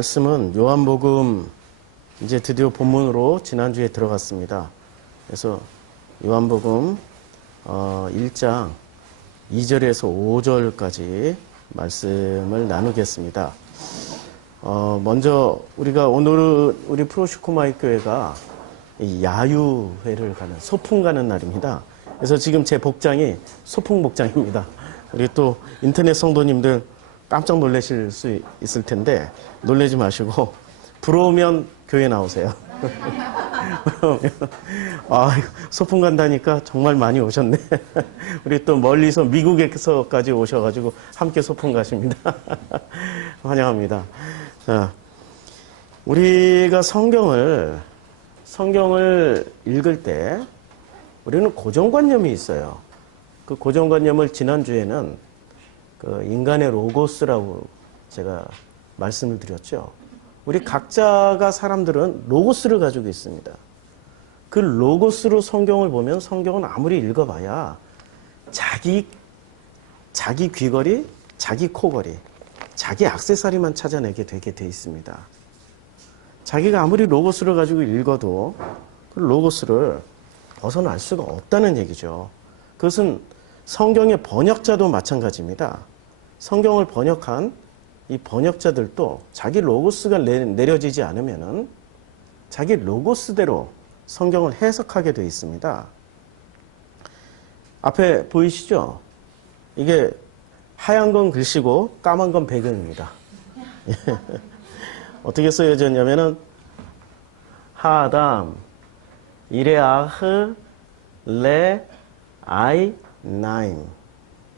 말씀은 요한복음 이제 드디어 본문으로 지난주에 들어갔습니다. 그래서 요한복음 1장 2절에서 5절까지 말씀을 나누겠습니다. 먼저 우리가 오늘은 우리 프로슈코마이 교회가 야유회를 가는 소풍 가는 날입니다. 그래서 지금 제 복장이 소풍 복장입니다. 우리 또 인터넷 성도님들 깜짝 놀라실 수 있을 텐데 놀라지 마시고 부러우면 교회 나오세요. 소풍 간다니까 정말 많이 오셨네. 우리 또 멀리서 미국에서까지 오셔가지고 함께 소풍 가십니다. 환영합니다. 자, 우리가 성경을 읽을 때 우리는 고정관념이 있어요. 그 고정관념을 지난주에는 그 인간의 로고스라고 제가 말씀을 드렸죠. 우리 각자가 사람들은 로고스를 가지고 있습니다. 그 로고스로 성경을 보면 성경은 아무리 읽어봐야 자기 귀걸이, 자기 코걸이, 자기 액세서리만 찾아내게 되게 돼 있습니다. 자기가 아무리 로고스를 가지고 읽어도 그 로고스를 벗어날 수가 없다는 얘기죠. 그것은 성경의 번역자도 마찬가지입니다. 성경을 번역한 이 번역자들도 자기 로고스가 내려지지 않으면은 자기 로고스대로 성경을 해석하게 되어 있습니다. 앞에 보이시죠? 이게 하얀 건 글씨고 까만 건 배경입니다. 어떻게 쓰여졌냐면은 하담 이레아흐 레 아이 나임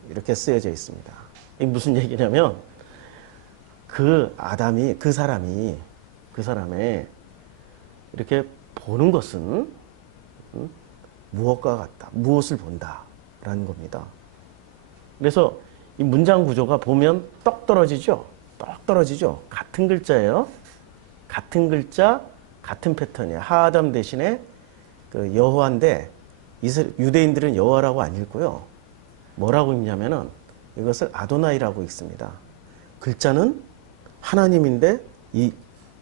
이렇게 쓰여져 있습니다. 이게 무슨 얘기냐면 그 아담이 그 사람의 이렇게 보는 것은 무엇과 같다. 무엇을 본다라는 겁니다. 그래서 이 문장 구조가 보면 떡 떨어지죠. 같은 글자예요. 같은 글자, 같은 패턴이에요. 하아담 대신에 그 여호와인데 유대인들은 여호와라고 안 읽고요. 뭐라고 읽냐면은 이것을 아도나이라고 읽습니다. 글자는 하나님인데 이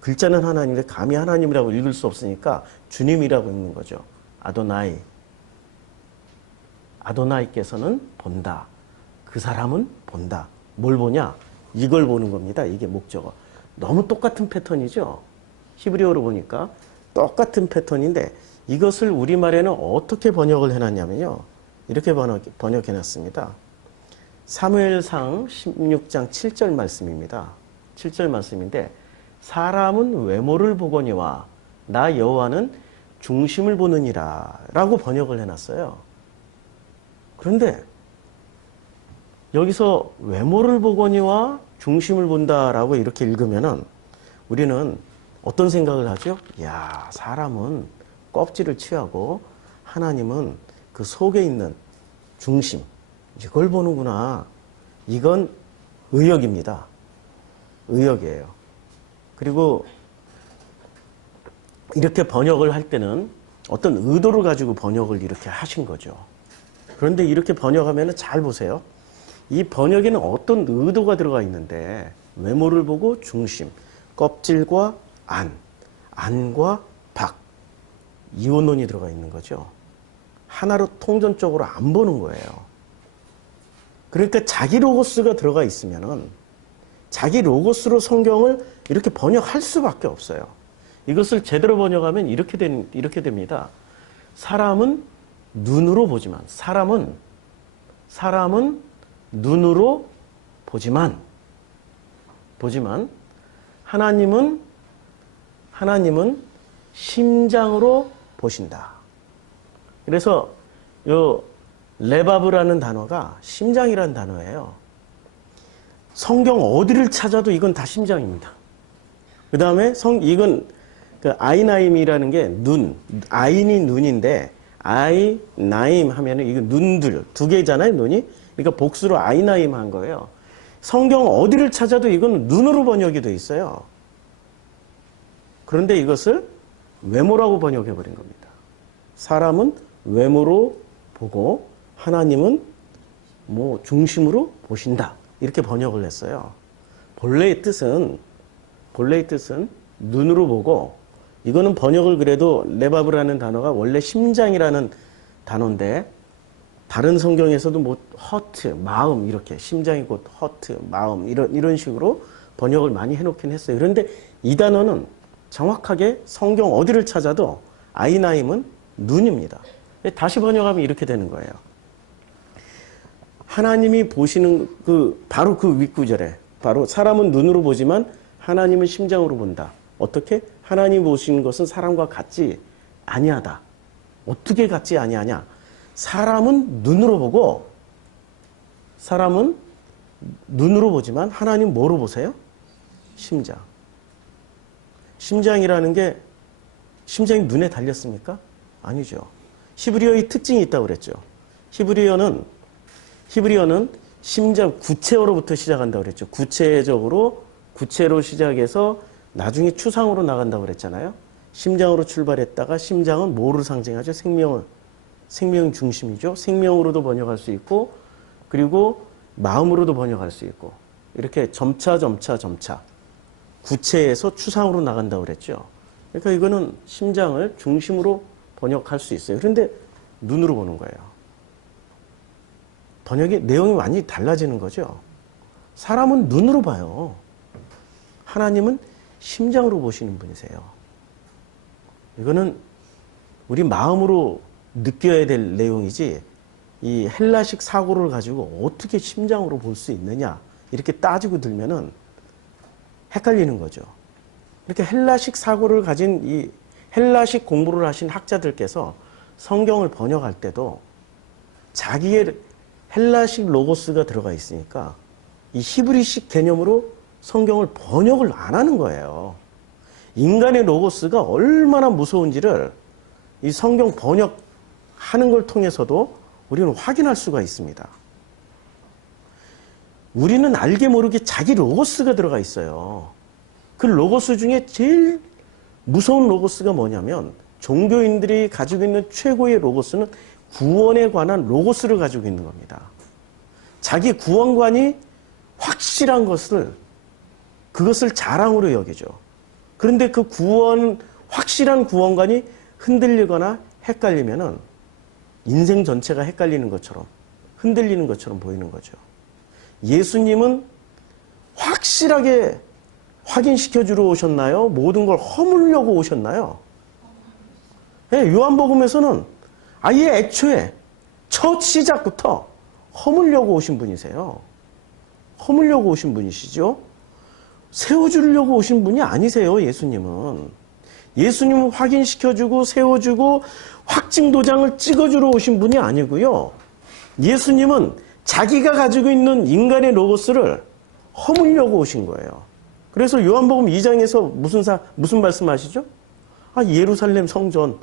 글자는 하나님인데 감히 하나님이라고 읽을 수 없으니까 주님이라고 읽는 거죠. 아도나이. 아도나이께서는 본다. 그 사람은 본다. 뭘 보냐? 이걸 보는 겁니다. 이게 목적어. 너무 똑같은 패턴이죠. 히브리어로 보니까 똑같은 패턴인데 이것을 우리말에는 어떻게 번역을 해놨냐면요. 이렇게 번역해놨습니다. 사무엘상 16장 7절 말씀입니다. 7절 말씀인데 사람은 외모를 보거니와 나 여호와는 중심을 보느니라 라고 번역을 해놨어요. 그런데 여기서 외모를 보거니와 중심을 본다라고 이렇게 읽으면은 우리는 어떤 생각을 하죠? 야, 사람은 껍질을 취하고 하나님은 그 속에 있는 중심, 이걸 보는구나. 이건 의역입니다. 의역이에요. 그리고 이렇게 번역을 할 때는 어떤 의도를 가지고 번역을 이렇게 하신 거죠. 그런데 이렇게 번역하면 잘 보세요. 이 번역에는 어떤 의도가 들어가 있는데 외모를 보고 중심, 껍질과 안과 박, 이원론이 들어가 있는 거죠. 하나로 통전적으로 안 보는 거예요. 그러니까 자기 로고스가 들어가 있으면은 자기 로고스로 성경을 이렇게 번역할 수밖에 없어요. 이것을 제대로 번역하면 이렇게 됩니다. 사람은 눈으로 보지만 사람은 눈으로 보지만 하나님은 심장으로 보신다. 그래서 요 레바브라는 단어가 심장이라는 단어예요. 성경 어디를 찾아도 이건 다 심장입니다. 그 다음에 이건 그 아이나임이라는 게 아인이 눈인데 아이나임 하면은 이거 눈들 두 개잖아요, 눈이. 그러니까 복수로 아이나임 한 거예요. 성경 어디를 찾아도 이건 눈으로 번역이 돼 있어요. 그런데 이것을 외모라고 번역해 버린 겁니다. 사람은 외모로 보고 하나님은 중심으로 보신다. 이렇게 번역을 했어요. 본래의 뜻은 본래의 뜻은 눈으로 보고, 이거는 번역을 그래도 레바브라는 단어가 원래 심장이라는 단어인데 다른 성경에서도 뭐 허트, 마음 이렇게 심장이 곧 허트, 마음 이런 식으로 번역을 많이 해놓긴 했어요. 그런데 이 단어는 정확하게 성경 어디를 찾아도 아이나임은 눈입니다. 다시 번역하면 이렇게 되는 거예요. 하나님이 보시는 바로 그 윗구절에 바로 사람은 눈으로 보지만 하나님은 심장으로 본다. 어떻게? 하나님 보시는 것은 사람과 같지 아니하다. 어떻게 같지 아니하냐? 사람은 눈으로 보고 사람은 눈으로 보지만 하나님 뭐로 보세요? 심장. 심장이라는 게 심장이 눈에 달렸습니까? 아니죠. 히브리어의 특징이 있다고 그랬죠. 히브리어는 심장 구체어로부터 시작한다고 그랬죠. 구체로 시작해서 나중에 추상으로 나간다고 그랬잖아요. 심장으로 출발했다가 심장은 뭐를 상징하죠? 생명 중심이죠. 생명으로도 번역할 수 있고 그리고 마음으로도 번역할 수 있고 이렇게 점차 구체에서 추상으로 나간다고 그랬죠. 그러니까 이거는 심장을 중심으로 번역할 수 있어요. 그런데 눈으로 보는 거예요. 번역의 내용이 많이 달라지는 거죠. 사람은 눈으로 봐요. 하나님은 심장으로 보시는 분이세요. 이거는 우리 마음으로 느껴야 될 내용이지 이 헬라식 사고를 가지고 어떻게 심장으로 볼 수 있느냐 이렇게 따지고 들면은 헷갈리는 거죠. 이렇게 헬라식 사고를 가진 이 헬라식 공부를 하신 학자들께서 성경을 번역할 때도 자기의 헬라식 로고스가 들어가 있으니까 이 히브리식 개념으로 성경을 번역을 안 하는 거예요. 인간의 로고스가 얼마나 무서운지를 이 성경 번역하는 걸 통해서도 우리는 확인할 수가 있습니다. 우리는 알게 모르게 자기 로고스가 들어가 있어요. 그 로고스 중에 제일 무서운 로고스가 뭐냐면 종교인들이 가지고 있는 최고의 로고스는 구원에 관한 로고스를 가지고 있는 겁니다. 자기 구원관이 확실한 그것을 자랑으로 여기죠. 그런데 그 확실한 구원관이 흔들리거나 헷갈리면은 인생 전체가 헷갈리는 것처럼, 흔들리는 것처럼 보이는 거죠. 예수님은 확실하게 확인시켜주러 오셨나요? 모든 걸 허물려고 오셨나요? 네, 요한복음에서는 아예 애초에 첫 시작부터 허물려고 오신 분이세요. 허물려고 오신 분이시죠. 세워주려고 오신 분이 아니세요, 예수님은. 예수님은 확인시켜주고 세워주고 확증도장을 찍어주러 오신 분이 아니고요. 예수님은 자기가 가지고 있는 인간의 로고스를 허물려고 오신 거예요. 그래서 요한복음 2장에서 무슨 말씀하시죠? 예루살렘 성전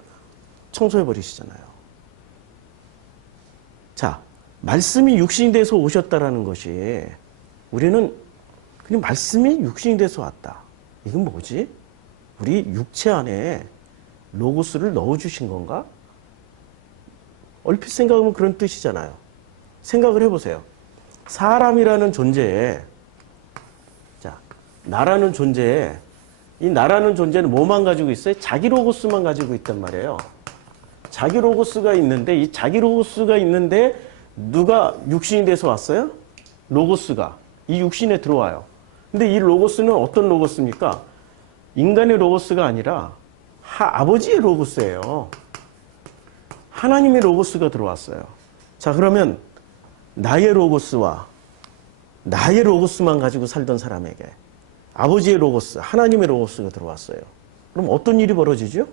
청소해버리시잖아요. 자, 말씀이 육신이 돼서 오셨다라는 것이 우리는 그냥 말씀이 육신이 돼서 왔다. 이건 뭐지? 우리 육체 안에 로고스를 넣어주신 건가? 얼핏 생각하면 그런 뜻이잖아요. 생각을 해보세요. 사람이라는 존재에, 자, 나라는 존재에, 이 나라는 존재는 뭐만 가지고 있어요? 자기 로고스만 가지고 있단 말이에요. 자기 로고스가 있는데, 이 자기 로고스가 있는데, 누가 육신이 돼서 왔어요? 로고스가. 이 육신에 들어와요. 근데 이 로고스는 어떤 로고스입니까? 인간의 로고스가 아니라 아버지의 로고스예요. 하나님의 로고스가 들어왔어요. 자, 그러면 나의 로고스와 나의 로고스만 가지고 살던 사람에게 아버지의 로고스, 하나님의 로고스가 들어왔어요. 그럼 어떤 일이 벌어지죠?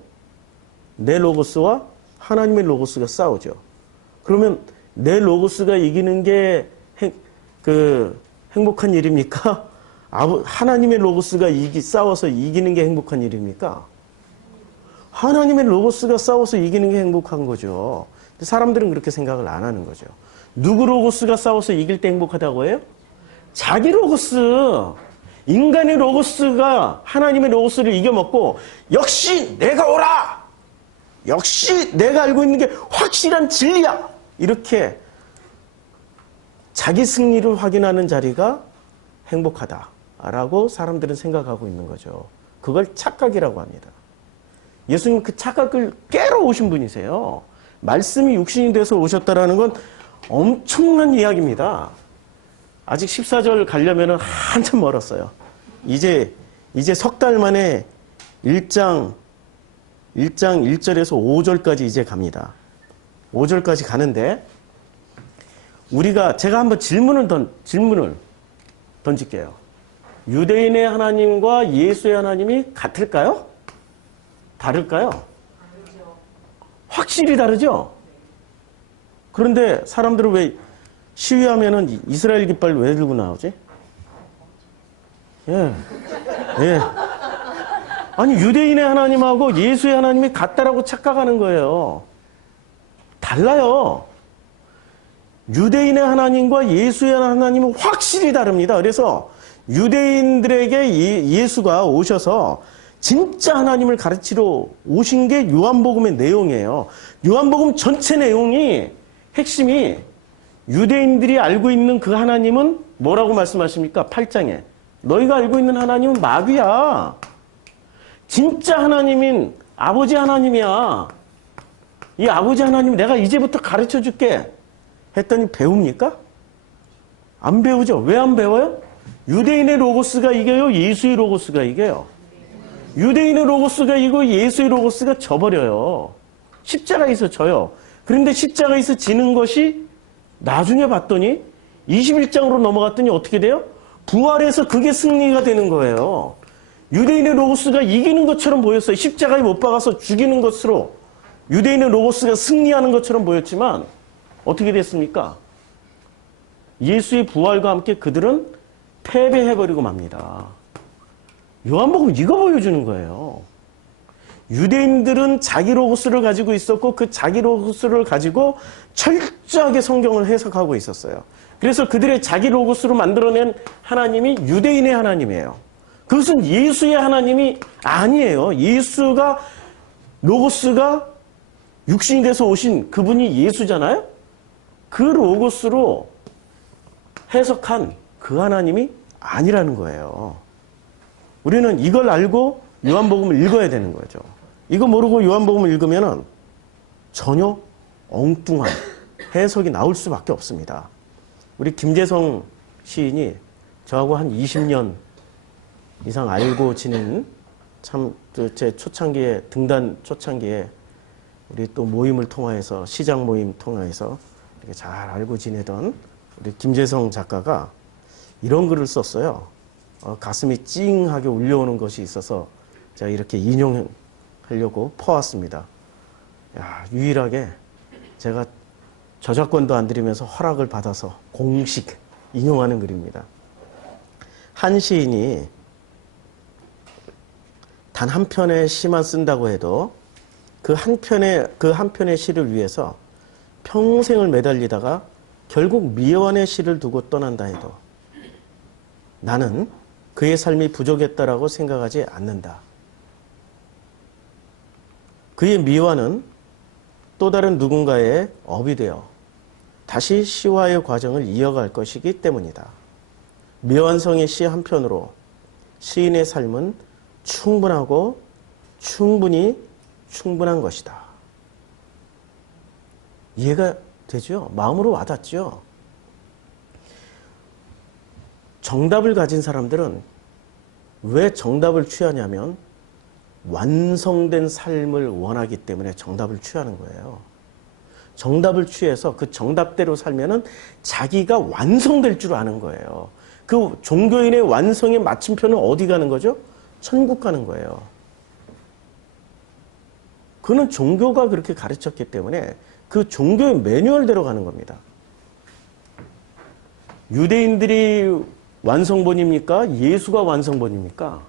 내 로고스와 하나님의 로고스가 싸우죠. 그러면 내 로고스가 이기는 게 행복한 일입니까? 하나님의 로고스가 싸워서 이기는 게 행복한 일입니까? 하나님의 로고스가 싸워서 이기는 게 행복한 거죠. 근데 사람들은 그렇게 생각을 안 하는 거죠. 누구 로고스가 싸워서 이길 때 행복하다고 해요? 자기 로고스. 인간의 로고스가 하나님의 로고스를 이겨먹고 역시 내가 옳아! 역시 내가 알고 있는 게 확실한 진리야! 이렇게 자기 승리를 확인하는 자리가 행복하다. 라고 사람들은 생각하고 있는 거죠. 그걸 착각이라고 합니다. 예수님 그 착각을 깨러 오신 분이세요. 말씀이 육신이 돼서 오셨다라는 건 엄청난 이야기입니다. 아직 14절 가려면 한참 멀었어요. 이제 석 달 만에 1장 1절에서 5절까지 이제 갑니다. 5절까지 가는데 제가 한번 질문을 던질게요. 유대인의 하나님과 예수의 하나님이 같을까요? 다를까요? 확실히 다르죠? 그런데 사람들은 왜 시위하면은 이스라엘 깃발 왜 들고 나오지? 예. 아니, 유대인의 하나님하고 예수의 하나님이 같다라고 착각하는 거예요. 달라요. 유대인의 하나님과 예수의 하나님은 확실히 다릅니다. 그래서 유대인들에게 예수가 오셔서 진짜 하나님을 가르치러 오신 게 요한복음의 내용이에요. 요한복음 전체 내용이 핵심이 유대인들이 알고 있는 그 하나님은 뭐라고 말씀하십니까? 8장에. 너희가 알고 있는 하나님은 마귀야. 진짜 하나님인 아버지 하나님이야. 이 아버지 하나님 내가 이제부터 가르쳐 줄게. 했더니 배웁니까? 안 배우죠. 왜 안 배워요? 유대인의 로고스가 이겨요? 예수의 로고스가 이겨요? 유대인의 로고스가 이기고 예수의 로고스가 져버려요. 십자가에서 져요. 그런데 십자가에서 지는 것이 나중에 봤더니 21장으로 넘어갔더니 어떻게 돼요? 부활해서 그게 승리가 되는 거예요. 유대인의 로고스가 이기는 것처럼 보였어요. 십자가에 못 박아서 죽이는 것으로 유대인의 로고스가 승리하는 것처럼 보였지만 어떻게 됐습니까? 예수의 부활과 함께 그들은 패배해버리고 맙니다. 요한복음 이거 보여주는 거예요. 유대인들은 자기 로고스를 가지고 있었고 그 자기 로고스를 가지고 철저하게 성경을 해석하고 있었어요. 그래서 그들의 자기 로고스로 만들어낸 하나님이 유대인의 하나님이에요. 그것은 예수의 하나님이 아니에요. 로고스가 육신이 돼서 오신 그분이 예수잖아요. 그 로고스로 해석한 그 하나님이 아니라는 거예요. 우리는 이걸 알고 요한복음을 읽어야 되는 거죠. 이거 모르고 요한복음을 읽으면 전혀 엉뚱한 해석이 나올 수밖에 없습니다. 우리 김재성 시인이 저하고 한 20년 이상 알고 지낸 제 초창기에 등단 초창기에 우리 또 모임을 통해서 시장 모임 통해서 이렇게 잘 알고 지내던 우리 김재성 작가가 이런 글을 썼어요. 가슴이 찡하게 울려오는 것이 있어서 제가 이렇게 인용하려고 퍼왔습니다. 유일하게 제가 저작권도 안 들이면서 허락을 받아서 공식 인용하는 글입니다. 한 시인이 단 한 편의 시만 쓴다고 해도 그 한 편의 시를 위해서 평생을 매달리다가 결국 미완의 시를 두고 떠난다 해도 나는 그의 삶이 부족했다라고 생각하지 않는다. 그의 미완은 또 다른 누군가의 업이 되어 다시 시화의 과정을 이어갈 것이기 때문이다. 미완성의 시 한 편으로 시인의 삶은 충분하고 충분한 것이다. 이해가 되죠? 마음으로 와닿죠? 정답을 가진 사람들은 왜 정답을 취하냐면 완성된 삶을 원하기 때문에 정답을 취하는 거예요. 정답을 취해서 그 정답대로 살면은 자기가 완성될 줄 아는 거예요. 그 종교인의 완성의 마침표는 어디 가는 거죠? 천국 가는 거예요. 그는 종교가 그렇게 가르쳤기 때문에 그 종교의 매뉴얼대로 가는 겁니다. 유대인들이 완성본입니까? 예수가 완성본입니까?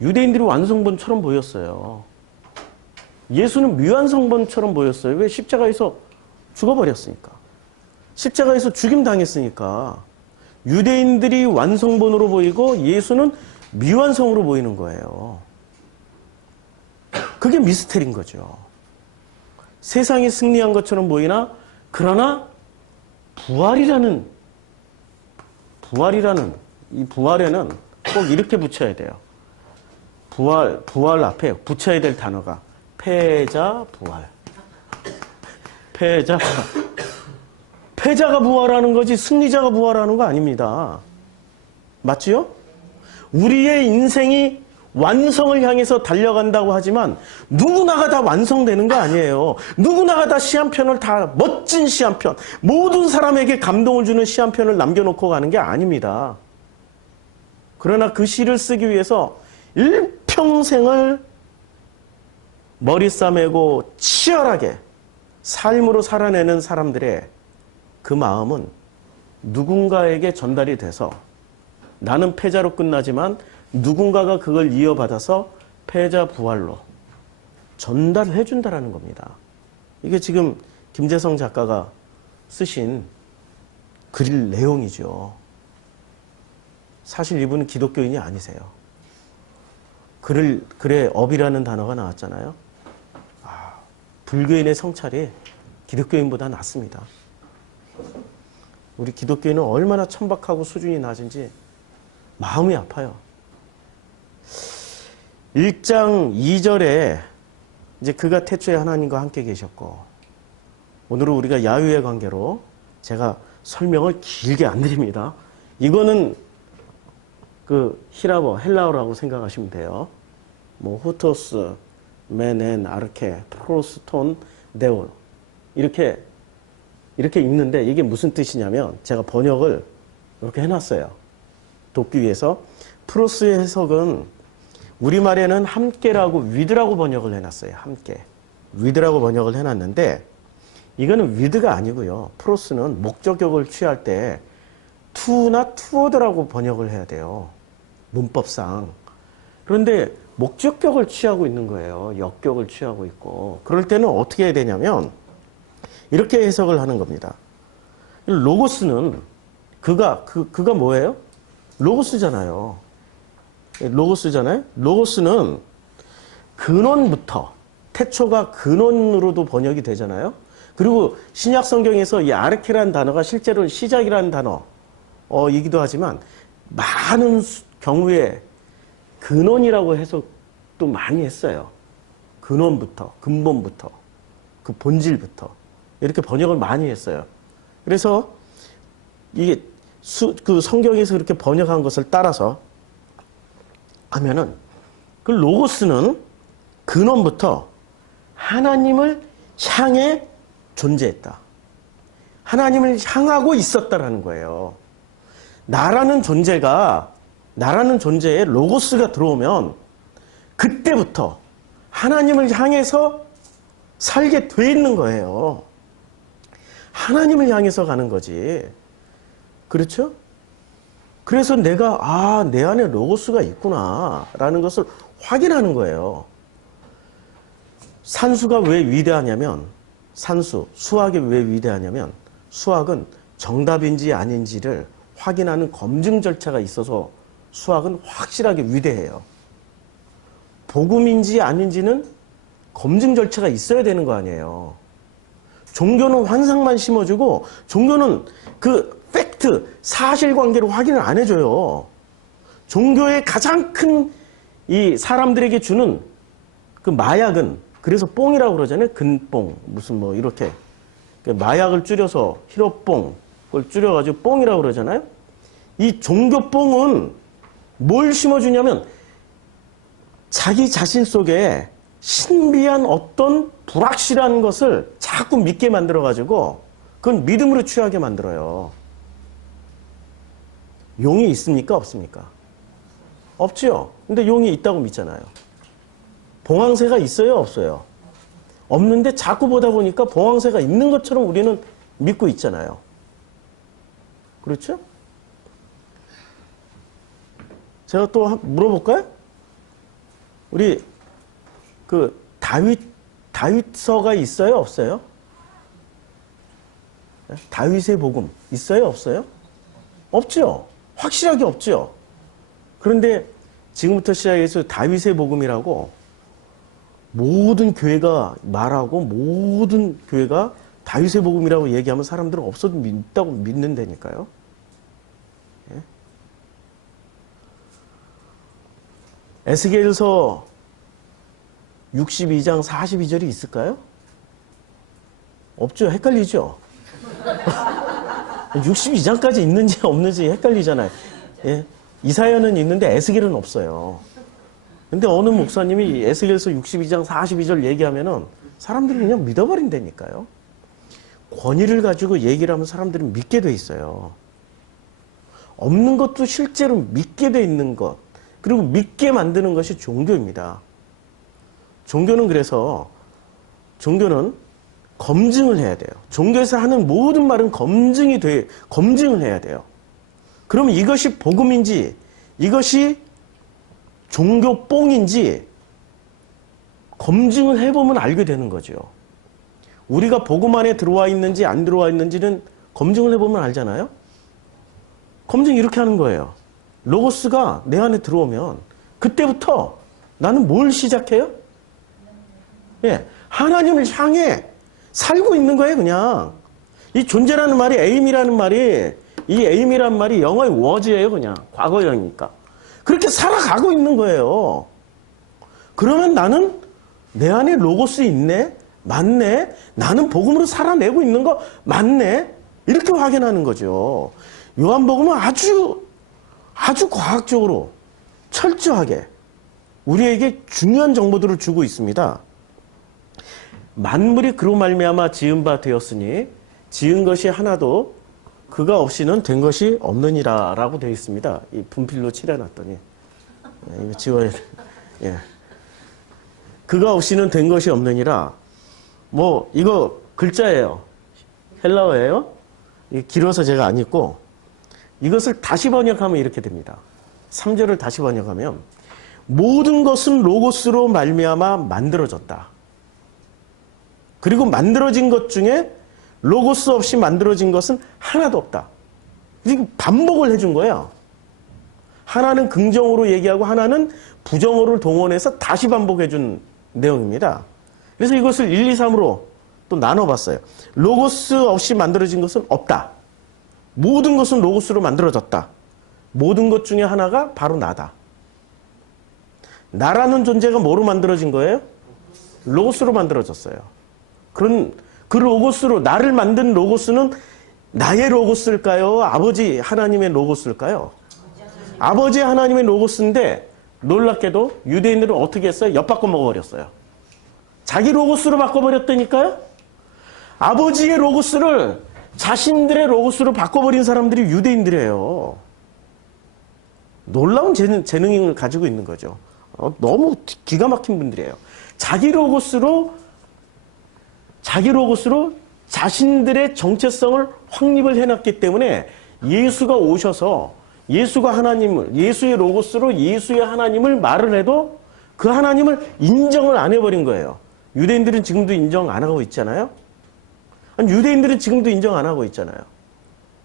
유대인들이 완성본처럼 보였어요. 예수는 미완성본처럼 보였어요. 왜? 십자가에서 죽어버렸으니까. 십자가에서 죽임 당했으니까. 유대인들이 완성본으로 보이고 예수는 미완성으로 보이는 거예요. 그게 미스테리인 거죠. 세상이 승리한 것처럼 보이나 그러나 부활이라는 이 부활에는 꼭 이렇게 붙여야 돼요. 부활 앞에 붙여야 될 단어가 패자 부활. 패자가 부활하는 거지 승리자가 부활하는 거 아닙니다. 맞지요? 우리의 인생이 완성을 향해서 달려간다고 하지만 누구나가 다 완성되는 거 아니에요. 누구나가 다 시 한 편을 다 멋진 시 한 편, 모든 사람에게 감동을 주는 시 한 편을 남겨놓고 가는 게 아닙니다. 그러나 그 시를 쓰기 위해서 일평생을 머리 싸매고 치열하게 삶으로 살아내는 사람들의 그 마음은 누군가에게 전달이 돼서 나는 패자로 끝나지만 누군가가 그걸 이어받아서 패자 부활로 전달을 해준다라는 겁니다. 이게 지금 김재성 작가가 쓰신 글 내용이죠. 사실 이분은 기독교인이 아니세요. 글에 업이라는 단어가 나왔잖아요. 불교인의 성찰이 기독교인보다 낫습니다. 우리 기독교인은 얼마나 천박하고 수준이 낮은지 마음이 아파요. 1장 2절에 이제 그가 태초에 하나님과 함께 계셨고, 오늘은 우리가 야유의 관계로 제가 설명을 길게 안 드립니다. 이거는 그 히라버, 헬라어라고 생각하시면 돼요. 뭐 후토스, 메넨, 아르케, 프로스톤, 데오 이렇게 읽는데 이게 무슨 뜻이냐면 제가 번역을 이렇게 해놨어요. 돕기 위해서. 프로스의 해석은 우리말에는 함께라고 위드라고 번역을 해놨어요. 함께. 위드라고 번역을 해놨는데 이거는 위드가 아니고요. 프로스는 목적격을 취할 때 투나 투어드라고 번역을 해야 돼요. 문법상. 그런데 목적격을 취하고 있는 거예요. 역격을 취하고 있고. 그럴 때는 어떻게 해야 되냐면 이렇게 해석을 하는 겁니다. 로고스는 그가 뭐예요? 로고스잖아요. 로고스잖아요. 로고스는 근원부터 태초가 근원으로도 번역이 되잖아요. 그리고 신약 성경에서 이 아르케라는 단어가 실제로는 시작이라는 단어이기도 하지만 많은 경우에 근원이라고 해석도 많이 했어요. 근원부터, 근본부터, 그 본질부터 이렇게 번역을 많이 했어요. 그래서 이게 그 성경에서 이렇게 번역한 것을 따라서 하면은 그 로고스는 근원부터 하나님을 향해 존재했다. 하나님을 향하고 있었다라는 거예요. 나라는 존재에 로고스가 들어오면 그때부터 하나님을 향해서 살게 돼 있는 거예요. 하나님을 향해서 가는 거지. 그렇죠? 그래서 내가 내 안에 로고스가 있구나라는 것을 확인하는 거예요. 산수가 왜 위대하냐면 수학이 왜 위대하냐면 수학은 정답인지 아닌지를 확인하는 검증 절차가 있어서 수학은 확실하게 위대해요. 복음인지 아닌지는 검증 절차가 있어야 되는 거 아니에요. 종교는 환상만 심어주고 종교는 그 팩트, 사실관계로 확인을 안 해줘요. 종교의 가장 큰 이 사람들에게 주는 그 마약은 그래서 뽕이라고 그러잖아요. 근뽕 무슨 뭐 이렇게 마약을 줄여서 히로뽕 그걸 줄여가지고 뽕이라고 그러잖아요. 이 종교뽕은 뭘 심어주냐면 자기 자신 속에 신비한 어떤 불확실한 것을 자꾸 믿게 만들어가지고 그건 믿음으로 취하게 만들어요. 용이 있습니까? 없습니까? 없지요. 근데 용이 있다고 믿잖아요. 봉황새가 있어요? 없어요? 없는데 자꾸 보다 보니까 봉황새가 있는 것처럼 우리는 믿고 있잖아요. 그렇죠? 제가 또 물어볼까요? 우리 그 다윗서가 있어요? 없어요? 다윗의 복음 있어요? 없어요? 없죠. 확실하게 없죠. 그런데 지금부터 시작해서 다윗의 복음이라고 모든 교회가 말하고 모든 교회가 다윗의 복음이라고 얘기하면 사람들은 없어도 믿다고 믿는다니까요. 예? 에스겔서 62장 42절이 있을까요? 없죠. 헷갈리죠? 62장까지 있는지 없는지 헷갈리잖아요. 예? 이사야는 있는데 에스겔은 없어요. 근데 어느 목사님이 에스겔서 62장 42절 얘기하면은 사람들이 그냥 믿어버린다니까요. 권위를 가지고 얘기를 하면 사람들은 믿게 돼 있어요. 없는 것도 실제로 믿게 돼 있는 것, 그리고 믿게 만드는 것이 종교입니다. 종교는 그래서 종교는 검증을 해야 돼요. 종교에서 하는 모든 말은 검증을 해야 돼요. 그러면 이것이 복음인지, 이것이 종교 뽕인지 검증을 해보면 알게 되는 거죠. 우리가 복음 안에 들어와 있는지 안 들어와 있는지는 검증을 해보면 알잖아요. 검증 이렇게 하는 거예요. 로고스가 내 안에 들어오면 그때부터 나는 뭘 시작해요? 예, 하나님을 향해 살고 있는 거예요, 그냥. 이 존재라는 말이 에임이라는 말이, 이 에임이라는 말이 영어의 워즈예요, 그냥. 과거형이니까. 그렇게 살아가고 있는 거예요. 그러면 나는 내 안에 로고스 있네? 맞네? 나는 복음으로 살아내고 있는 거 맞네? 이렇게 확인하는 거죠. 요한복음은 아주 과학적으로 철저하게 우리에게 중요한 정보들을 주고 있습니다. 만물이 그로 말미암아 지은 바 되었으니 지은 것이 하나도 그가 없이는 된 것이 없느니라 라고 되어 있습니다. 이 분필로 칠해놨더니 이거 지워야 돼. 예. 그가 없이는 된 것이 없느니라. 뭐 이거 글자예요. 헬라어예요. 이게 길어서 제가 안 읽고 이것을 다시 번역하면 이렇게 됩니다. 3절을 다시 번역하면 모든 것은 로고스로 말미암아 만들어졌다. 그리고 만들어진 것 중에 로고스 없이 만들어진 것은 하나도 없다. 지금 반복을 해준 거예요. 하나는 긍정어로 얘기하고 하나는 부정어를 동원해서 다시 반복해준 내용입니다. 그래서 이것을 1, 2, 3으로 또 나눠봤어요. 로고스 없이 만들어진 것은 없다. 모든 것은 로고스로 만들어졌다. 모든 것 중에 하나가 바로 나다. 나라는 존재가 뭐로 만들어진 거예요? 로고스로 만들어졌어요. 그런 그 로고스로 나를 만든 로고스는 나의 로고스일까요? 아버지 하나님의 로고스일까요? 아버지 하나님의 로고스인데 놀랍게도 유대인들은 어떻게 했어요? 엿바꿔 먹어버렸어요. 자기 로고스로 바꿔버렸다니까요? 아버지의 로고스를 자신들의 로고스로 바꿔버린 사람들이 유대인들이에요. 놀라운 재능을 가지고 있는 거죠. 너무 기가 막힌 분들이에요. 자기 로고스로 자신들의 정체성을 확립을 해놨기 때문에 예수가 오셔서 예수가 하나님을, 예수의 로고스로 예수의 하나님을 말을 해도 그 하나님을 인정을 안 해버린 거예요. 유대인들은 지금도 인정 안 하고 있잖아요. 아니, 유대인들은 지금도 인정 안 하고 있잖아요.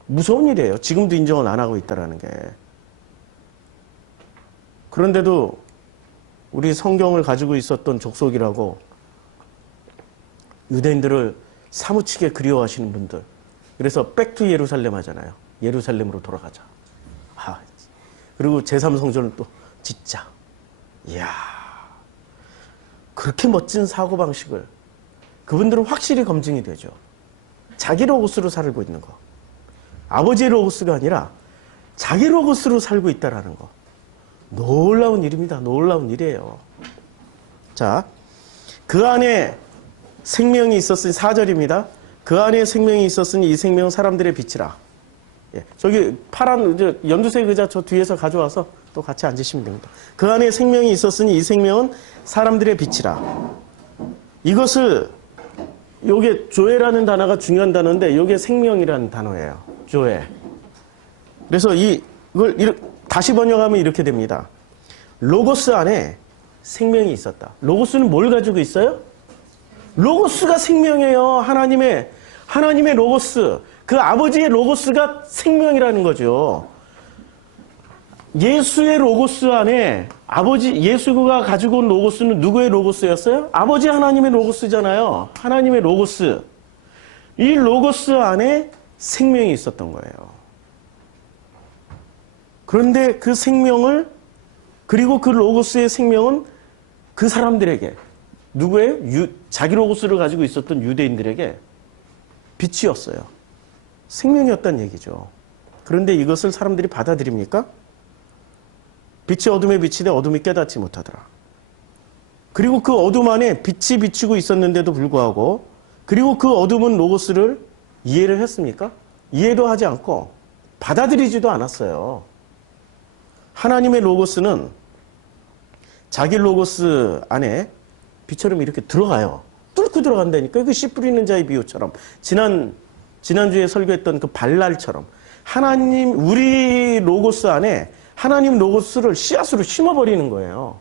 무서운 일이에요. 지금도 인정을 안 하고 있다는 게. 그런데도 우리 성경을 가지고 있었던 족속이라고 유대인들을 사무치게 그리워하시는 분들. 그래서 백투 예루살렘 하잖아요. 예루살렘으로 돌아가자. 그리고 제3성전을 또 짓자. 이야, 그렇게 멋진 사고방식을 그분들은 확실히 검증이 되죠. 자기 로고스로 살고 있는 거. 아버지의 로고스가 아니라 자기 로고스로 살고 있다는 거. 놀라운 일입니다. 놀라운 일이에요. 자, 그 안에 생명이 있었으니 4절입니다. 그 안에 생명이 있었으니 이 생명은 사람들의 빛이라. 예, 저기 파란 연두색 의자 저 뒤에서 가져와서 또 같이 앉으시면 됩니다. 그 안에 생명이 있었으니 이 생명은 사람들의 빛이라. 이것을 요게 조에라는 단어가 중요한 단어인데 요게 생명이라는 단어예요. 조에. 그래서 이걸 다시 번역하면 이렇게 됩니다. 로고스 안에 생명이 있었다. 로고스는 뭘 가지고 있어요? 로고스가 생명이에요. 하나님의 로고스. 그 아버지의 로고스가 생명이라는 거죠. 예수의 로고스 안에 예수가 가지고 온 로고스는 누구의 로고스였어요? 아버지 하나님의 로고스잖아요. 하나님의 로고스. 이 로고스 안에 생명이 있었던 거예요. 그런데 그 생명을 그리고 그 로고스의 생명은 그 사람들에게, 누구예요? 자기 로고스를 가지고 있었던 유대인들에게 빛이었어요. 생명이었다는 얘기죠. 그런데 이것을 사람들이 받아들입니까? 빛이 어둠에 비치되 어둠이 깨닫지 못하더라. 그리고 그 어둠 안에 빛이 비치고 있었는데도 불구하고, 그리고 그 어둠은 로고스를 이해를 했습니까? 이해도 하지 않고 받아들이지도 않았어요. 하나님의 로고스는 자기 로고스 안에 빛처럼 이렇게 들어가요. 뚫고 들어간다니까. 그 씨 뿌리는 자의 비유처럼. 지난주에 설교했던 그 발랄처럼. 하나님, 우리 로고스 안에 하나님 로고스를 씨앗으로 심어버리는 거예요.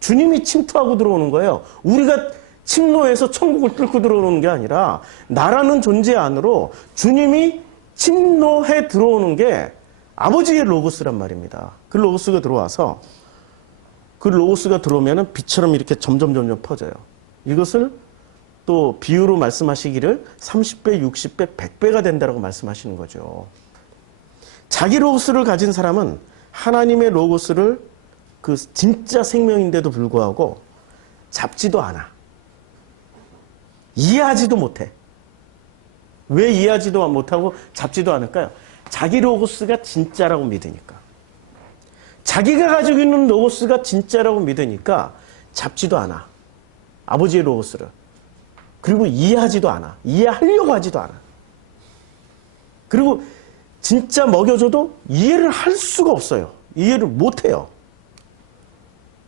주님이 침투하고 들어오는 거예요. 우리가 침노해서 천국을 뚫고 들어오는 게 아니라 나라는 존재 안으로 주님이 침노해 들어오는 게 아버지의 로고스란 말입니다. 그 로고스가 들어와서 그 로고스가 들어오면 빛처럼 이렇게 점점 퍼져요. 이것을 또 비유로 말씀하시기를 30배, 60배, 100배가 된다고 말씀하시는 거죠. 자기 로고스를 가진 사람은 하나님의 로고스를 그 진짜 생명인데도 불구하고 잡지도 않아. 이해하지도 못해. 왜 이해하지도 못하고 잡지도 않을까요? 자기 로고스가 진짜라고 믿으니까. 자기가 가지고 있는 로고스가 진짜라고 믿으니까 잡지도 않아. 아버지의 로고스를. 그리고 이해하지도 않아. 이해하려고 하지도 않아. 그리고 진짜 먹여줘도 이해를 할 수가 없어요. 이해를 못해요.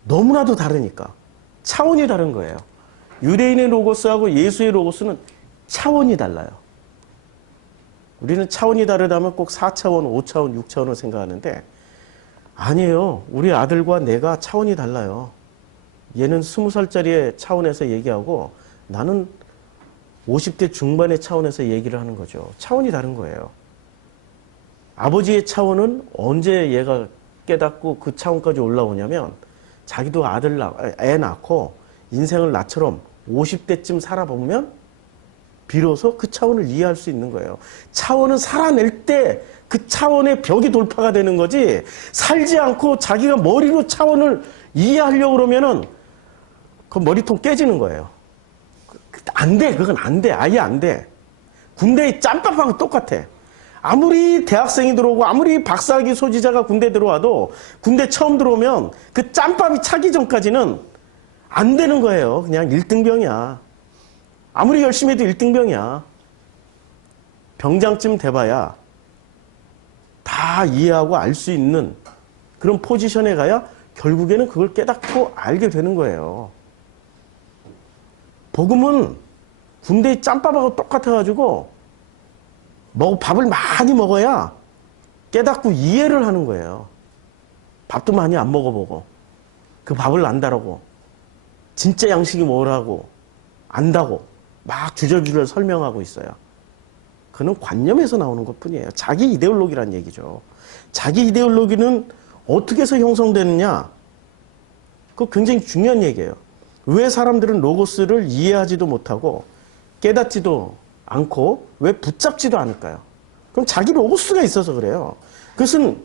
너무나도 다르니까. 차원이 다른 거예요. 유대인의 로고스하고 예수의 로고스는 차원이 달라요. 우리는 차원이 다르다면 꼭 4차원, 5차원, 6차원을 생각하는데 아니에요. 우리 아들과 내가 차원이 달라요. 얘는 20살짜리의 차원에서 얘기하고 나는 50대 중반의 차원에서 얘기를 하는 거죠. 차원이 다른 거예요. 아버지의 차원은 언제 얘가 깨닫고 그 차원까지 올라오냐면 자기도 애 낳고 인생을 나처럼 50대쯤 살아보면 비로소 그 차원을 이해할 수 있는 거예요. 차원은 살아낼 때 그 차원의 벽이 돌파가 되는 거지, 살지 않고 자기가 머리로 차원을 이해하려고 그러면은 그 머리통 깨지는 거예요. 안 돼. 그건 안 돼. 아예 안 돼. 군대의 짬밥하고 똑같아. 아무리 대학생이 들어오고 아무리 박사학위 소지자가 군대 들어와도 군대 처음 들어오면 그 짬밥이 차기 전까지는 안 되는 거예요. 그냥 1등병이야. 아무리 열심히 해도 1등병이야. 병장쯤 돼봐야 다 이해하고 알 수 있는 그런 포지션에 가야 결국에는 그걸 깨닫고 알게 되는 거예요. 복음은 군대의 짬밥하고 똑같아가지고 밥을 많이 먹어야 깨닫고 이해를 하는 거예요. 밥도 많이 안 먹어보고 그 밥을 안다라고 진짜 양식이 뭐라고 안다고 막 주절주절 설명하고 있어요. 그는 관념에서 나오는 것뿐이에요. 자기 이데올로기란 얘기죠. 자기 이데올로기는 어떻게 해서 형성되느냐? 그거 굉장히 중요한 얘기예요. 왜 사람들은 로고스를 이해하지도 못하고 깨닫지도 않고 왜 붙잡지도 않을까요? 그럼 자기 로고스가 있어서 그래요. 그것은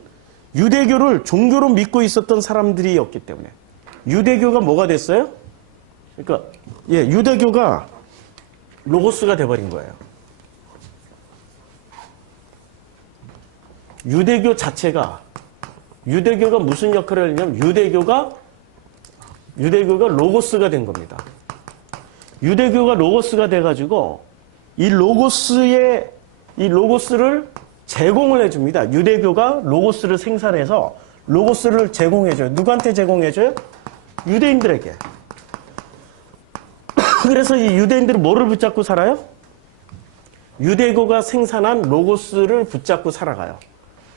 유대교를 종교로 믿고 있었던 사람들이었기 때문에. 유대교가 뭐가 됐어요? 그러니까 유대교가 로고스가 돼버린 거예요. 유대교 자체가, 유대교가 무슨 역할을 하냐면 유대교가 로고스가 된 겁니다. 유대교가 로고스가 돼가지고 이 로고스를 제공을 해줍니다. 유대교가 로고스를 생산해서 로고스를 제공해줘요. 누구한테 제공해줘요? 유대인들에게. 그래서 이 유대인들은 뭐를 붙잡고 살아요? 유대교가 생산한 로고스를 붙잡고 살아가요.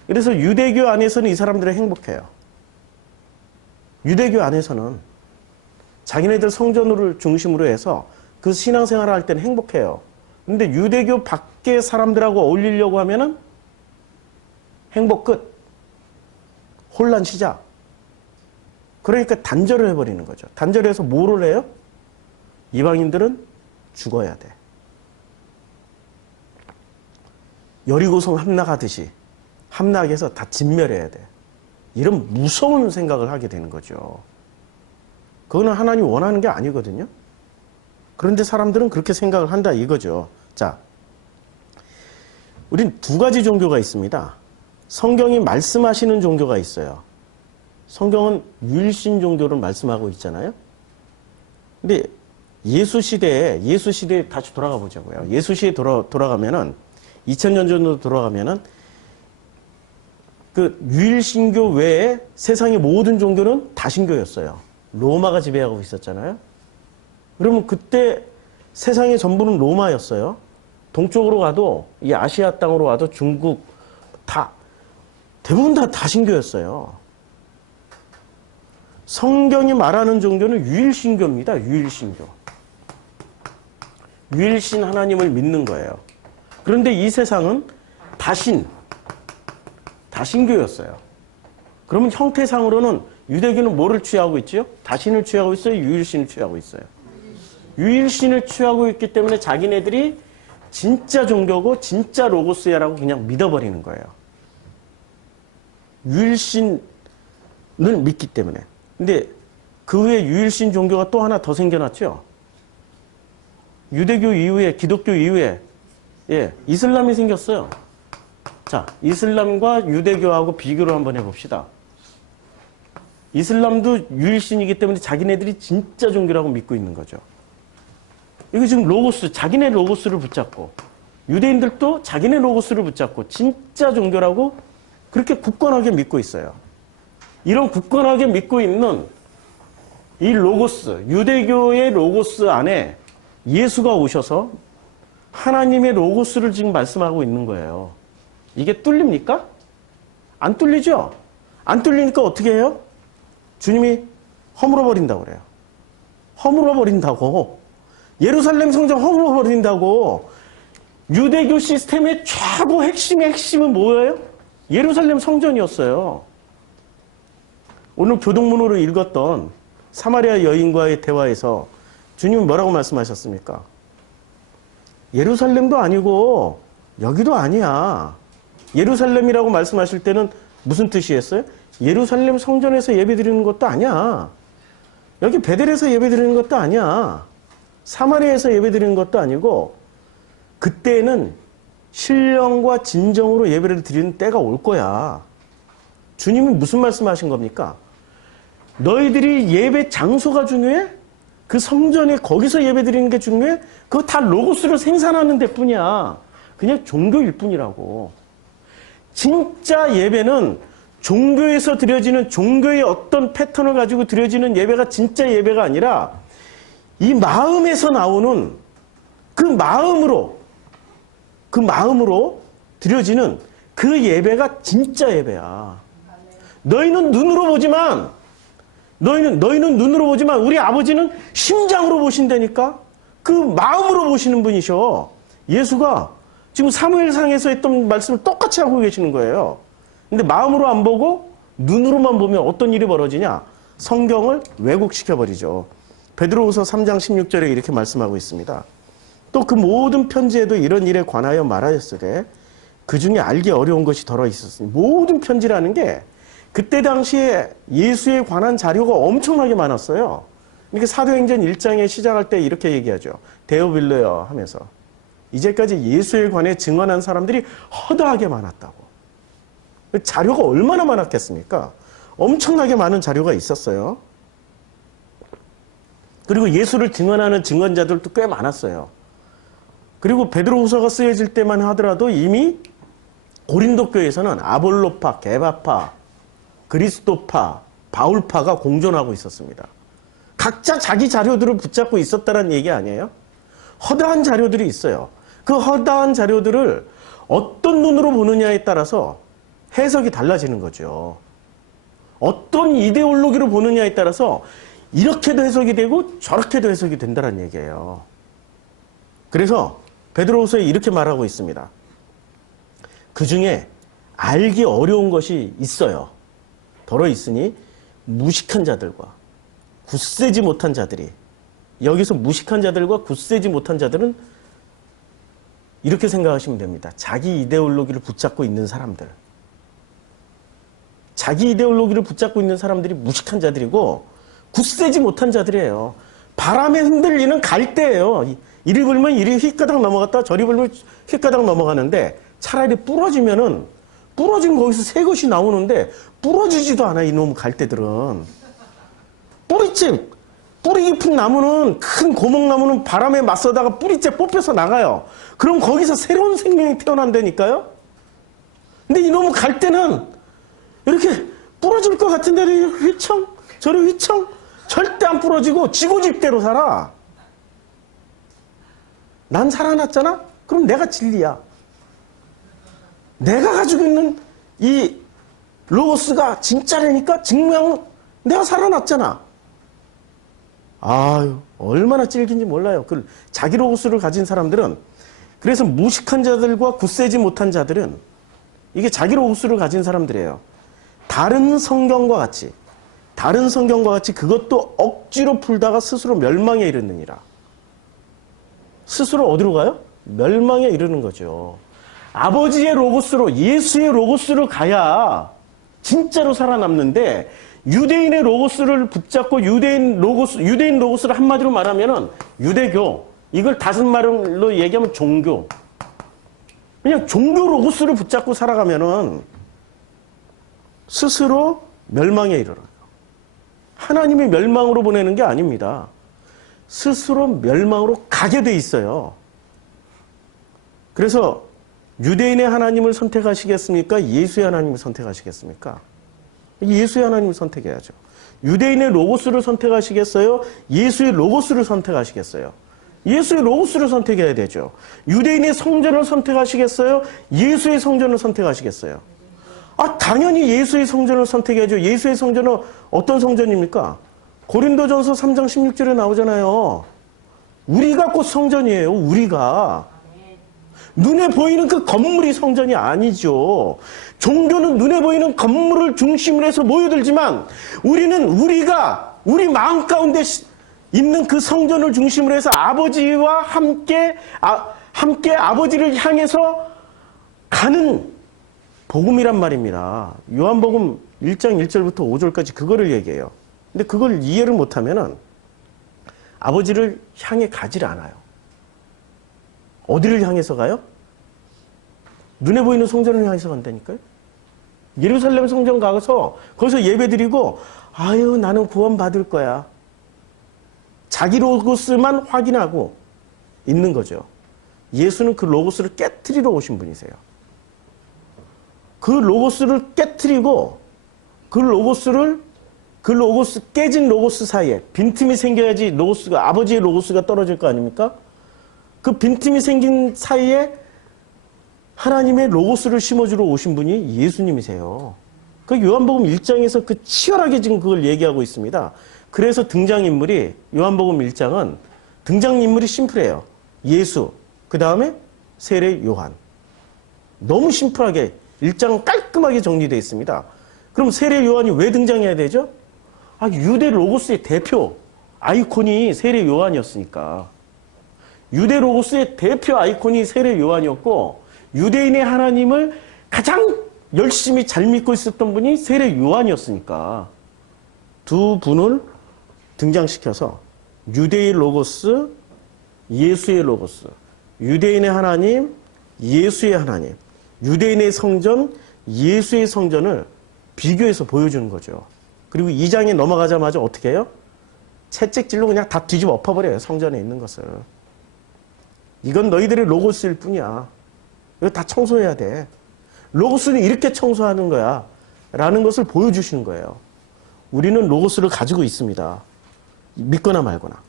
그래서 유대교 안에서는 이 사람들은 행복해요. 유대교 안에서는 자기네들 성전을 중심으로 해서 그 신앙생활을 할 때는 행복해요. 근데 유대교 밖의 사람들하고 어울리려고 하면은 행복 끝. 혼란 시작. 그러니까 단절을 해버리는 거죠. 단절해서 뭐를 해요? 이방인들은 죽어야 돼. 여리고성 함락하듯이 함락해서 다 진멸해야 돼. 이런 무서운 생각을 하게 되는 거죠. 그거는 하나님 원하는 게 아니거든요. 그런데 사람들은 그렇게 생각을 한다 이거죠. 자, 우린 두 가지 종교가 있습니다. 성경이 말씀하시는 종교가 있어요. 성경은 유일신 종교를 말씀하고 있잖아요. 근데 예수 시대에 다시 돌아가 보자고요. 예수 시대에 돌아가면은 2000년 전으로 돌아가면은 그 유일신교 외에 세상의 모든 종교는 다신교였어요. 로마가 지배하고 있었잖아요. 그러면 그때 세상의 전부는 로마였어요. 동쪽으로 가도 이 아시아 땅으로 와도 중국 대부분 다 다신교였어요. 성경이 말하는 종교는 유일신교입니다. 유일신교. 유일신 하나님을 믿는 거예요. 그런데 이 세상은 다신교였어요. 그러면 형태상으로는 유대교는 뭐를 취하고 있죠? 다신을 취하고 있어요? 유일신을 취하고 있어요? 유일신을 취하고 있기 때문에 자기네들이 진짜 종교고 진짜 로고스야라고 그냥 믿어버리는 거예요. 유일신을 믿기 때문에. 근데 그 후에 유일신 종교가 또 하나 더 생겨났죠. 유대교 이후에, 기독교 이후에 이슬람이 생겼어요. 자, 이슬람과 유대교하고 비교를 한번 해봅시다. 이슬람도 유일신이기 때문에 자기네들이 진짜 종교라고 믿고 있는 거죠. 이거 지금 자기네 로고스를 붙잡고, 유대인들도 자기네 로고스를 붙잡고 진짜 종교라고 그렇게 굳건하게 믿고 있어요. 이런 굳건하게 믿고 있는 이 로고스, 유대교의 로고스 안에 예수가 오셔서 하나님의 로고스를 지금 말씀하고 있는 거예요. 이게 뚫립니까? 안 뚫리죠? 안 뚫리니까 어떻게 해요? 주님이 허물어 버린다고 그래요. 허물어 버린다고. 예루살렘 성전 허물어 버린다고. 유대교 시스템의 최고 핵심은 뭐예요? 예루살렘 성전이었어요. 오늘 교동문으로 읽었던 사마리아 여인과의 대화에서 주님은 뭐라고 말씀하셨습니까? 예루살렘도 아니고 여기도 아니야. 예루살렘이라고 말씀하실 때는 무슨 뜻이었어요? 예루살렘 성전에서 예배드리는 것도 아니야. 여기 베델에서 예배드리는 것도 아니야. 사마리아에서 예배드리는 것도 아니고 그때는 신령과 진정으로 예배를 드리는 때가 올 거야. 주님은 무슨 말씀하신 겁니까? 너희들이 예배 장소가 중요해? 그 성전에 거기서 예배드리는 게 중요해? 그거 다 로고스를 생산하는 데뿐이야. 그냥 종교일 뿐이라고. 진짜 예배는 종교에서 드려지는 종교의 어떤 패턴을 가지고 드려지는 예배가 진짜 예배가 아니라 이 마음에서 나오는 그 마음으로 드려지는 그 예배가 진짜 예배야. 너희는 눈으로 보지만 우리 아버지는 심장으로 보신다니까? 그 마음으로 보시는 분이셔. 예수가 지금 사무엘상에서 했던 말씀을 똑같이 하고 계시는 거예요. 근데 마음으로 안 보고 눈으로만 보면 어떤 일이 벌어지냐? 성경을 왜곡시켜버리죠. 베드로후서 3장 16절에 이렇게 말씀하고 있습니다. 또 그 모든 편지에도 이런 일에 관하여 말하였으되 그 중에 알기 어려운 것이 덜어 있었으니 모든 편지라는 게 그때 당시에 예수에 관한 자료가 엄청나게 많았어요. 이렇게 사도행전 1장에 시작할 때 이렇게 얘기하죠. 데오빌레어 하면서 이제까지 예수에 관해 증언한 사람들이 허다하게 많았다고. 자료가 얼마나 많았겠습니까? 엄청나게 많은 자료가 있었어요. 그리고 예수를 증언하는 증언자들도 꽤 많았어요. 그리고 베드로후서가 쓰여질 때만 하더라도 이미 고린도 교회에서는 아볼로파, 게바파, 그리스도파, 바울파가 공존하고 있었습니다. 각자 자기 자료들을 붙잡고 있었다는 얘기 아니에요? 허다한 자료들이 있어요. 그 허다한 자료들을 어떤 눈으로 보느냐에 따라서 해석이 달라지는 거죠. 어떤 이데올로기로 보느냐에 따라서 이렇게도 해석이 되고 저렇게도 해석이 된다는 얘기예요. 그래서 베드로후서에 이렇게 말하고 있습니다. 그 중에 알기 어려운 것이 있어요. 덜어 있으니 무식한 자들과 굳세지 못한 자들이, 여기서 무식한 자들과 굳세지 못한 자들은 이렇게 생각하시면 됩니다. 자기 이데올로기를 붙잡고 있는 사람들. 자기 이데올로기를 붙잡고 있는 사람들이 무식한 자들이고 굳세지 못한 자들이에요. 바람에 흔들리는 갈대예요. 이리 불면 이리 휘가닥 넘어갔다 저리 불면 휘가닥 넘어가는데 차라리 부러지면은 부러진 거기서 새 것이 나오는데 부러지지도 않아 이놈 갈대들은. 뿌리 깊은 나무는 큰 고목나무는 바람에 맞서다가 뿌리째 뽑혀서 나가요. 그럼 거기서 새로운 생명이 태어난다니까요. 근데 이놈의 갈대는 이렇게 부러질 것 같은데 휘청 저리 휘청 절대 안 부러지고 지고집대로 살아. 난 살아났잖아? 그럼 내가 진리야. 내가 가지고 있는 이 로고스가 진짜라니까 증명 내가 살아났잖아. 아유 얼마나 찔긴지 몰라요. 그 자기 로고스를 가진 사람들은 그래서 무식한 자들과 굳세지 못한 자들은 이게 자기 로고스를 가진 사람들이에요. 다른 성경과 같이 그것도 억지로 풀다가 스스로 멸망에 이르느니라. 스스로 어디로 가요? 멸망에 이르는 거죠. 아버지의 로고스로 예수의 로고스로 가야 진짜로 살아남는데 유대인의 로고스를 붙잡고 유대인 로고스를 한마디로 말하면은 유대교, 이걸 다른 말로 얘기하면 종교. 그냥 종교 로고스를 붙잡고 살아가면은 스스로 멸망에 이르러요. 하나님이 멸망으로 보내는 게 아닙니다. 스스로 멸망으로 가게 돼 있어요. 그래서 유대인의 하나님을 선택하시겠습니까? 예수의 하나님을 선택하시겠습니까? 예수의 하나님을 선택해야죠. 유대인의 로고스를 선택하시겠어요? 예수의 로고스를 선택하시겠어요? 예수의 로고스를 선택해야 되죠. 유대인의 성전을 선택하시겠어요? 예수의 성전을 선택하시겠어요? 당연히 예수의 성전을 선택해야죠. 예수의 성전은 어떤 성전입니까? 고린도전서 3장 16절에 나오잖아요. 우리가 곧 성전이에요. 우리가. 눈에 보이는 그 건물이 성전이 아니죠. 종교는 눈에 보이는 건물을 중심으로 해서 모여들지만 우리는 우리 마음 가운데 있는 그 성전을 중심으로 해서 아버지와 함께 아버지를 향해서 가는 복음이란 말입니다. 요한복음 1장 1절부터 5절까지 그거를 얘기해요. 근데 그걸 이해를 못하면은 아버지를 향해 가지를 않아요. 어디를 향해서 가요? 눈에 보이는 성전을 향해서 간다니까요. 예루살렘 성전 가서 거기서 예배드리고 아유 나는 구원 받을 거야. 자기 로고스만 확인하고 있는 거죠. 예수는 그 로고스를 깨트리러 오신 분이세요. 그 로고스를 깨트리고 그 로고스 깨진 로고스 사이에 빈틈이 생겨야지 로고스가 아버지의 로고스가 떨어질 거 아닙니까? 그 빈틈이 생긴 사이에 하나님의 로고스를 심어주러 오신 분이 예수님이세요. 그 요한복음 1장에서 그 치열하게 지금 그걸 얘기하고 있습니다. 그래서 등장인물이 요한복음 1장은 등장인물이 심플해요. 예수, 그 다음에 세례 요한. 너무 심플하게 1장은 깔끔하게 정리되어 있습니다. 그럼 세례 요한이 왜 등장해야 되죠? 유대 로고스의 대표 아이콘이 세례 요한이었으니까. 유대 로고스의 대표 아이콘이 세례 요한이었고 유대인의 하나님을 가장 열심히 잘 믿고 있었던 분이 세례 요한이었으니까 두 분을 등장시켜서 유대의 로고스, 예수의 로고스, 유대인의 하나님, 예수의 하나님, 유대인의 성전, 예수의 성전을 비교해서 보여주는 거죠. 그리고 2장에 넘어가자마자 어떻게 해요? 채찍질로 그냥 다 뒤집어 엎어버려요. 성전에 있는 것을. 이건 너희들의 로고스일 뿐이야. 이거 다 청소해야 돼. 로고스는 이렇게 청소하는 거야. 라는 것을 보여주시는 거예요. 우리는 로고스를 가지고 있습니다. 믿거나 말거나.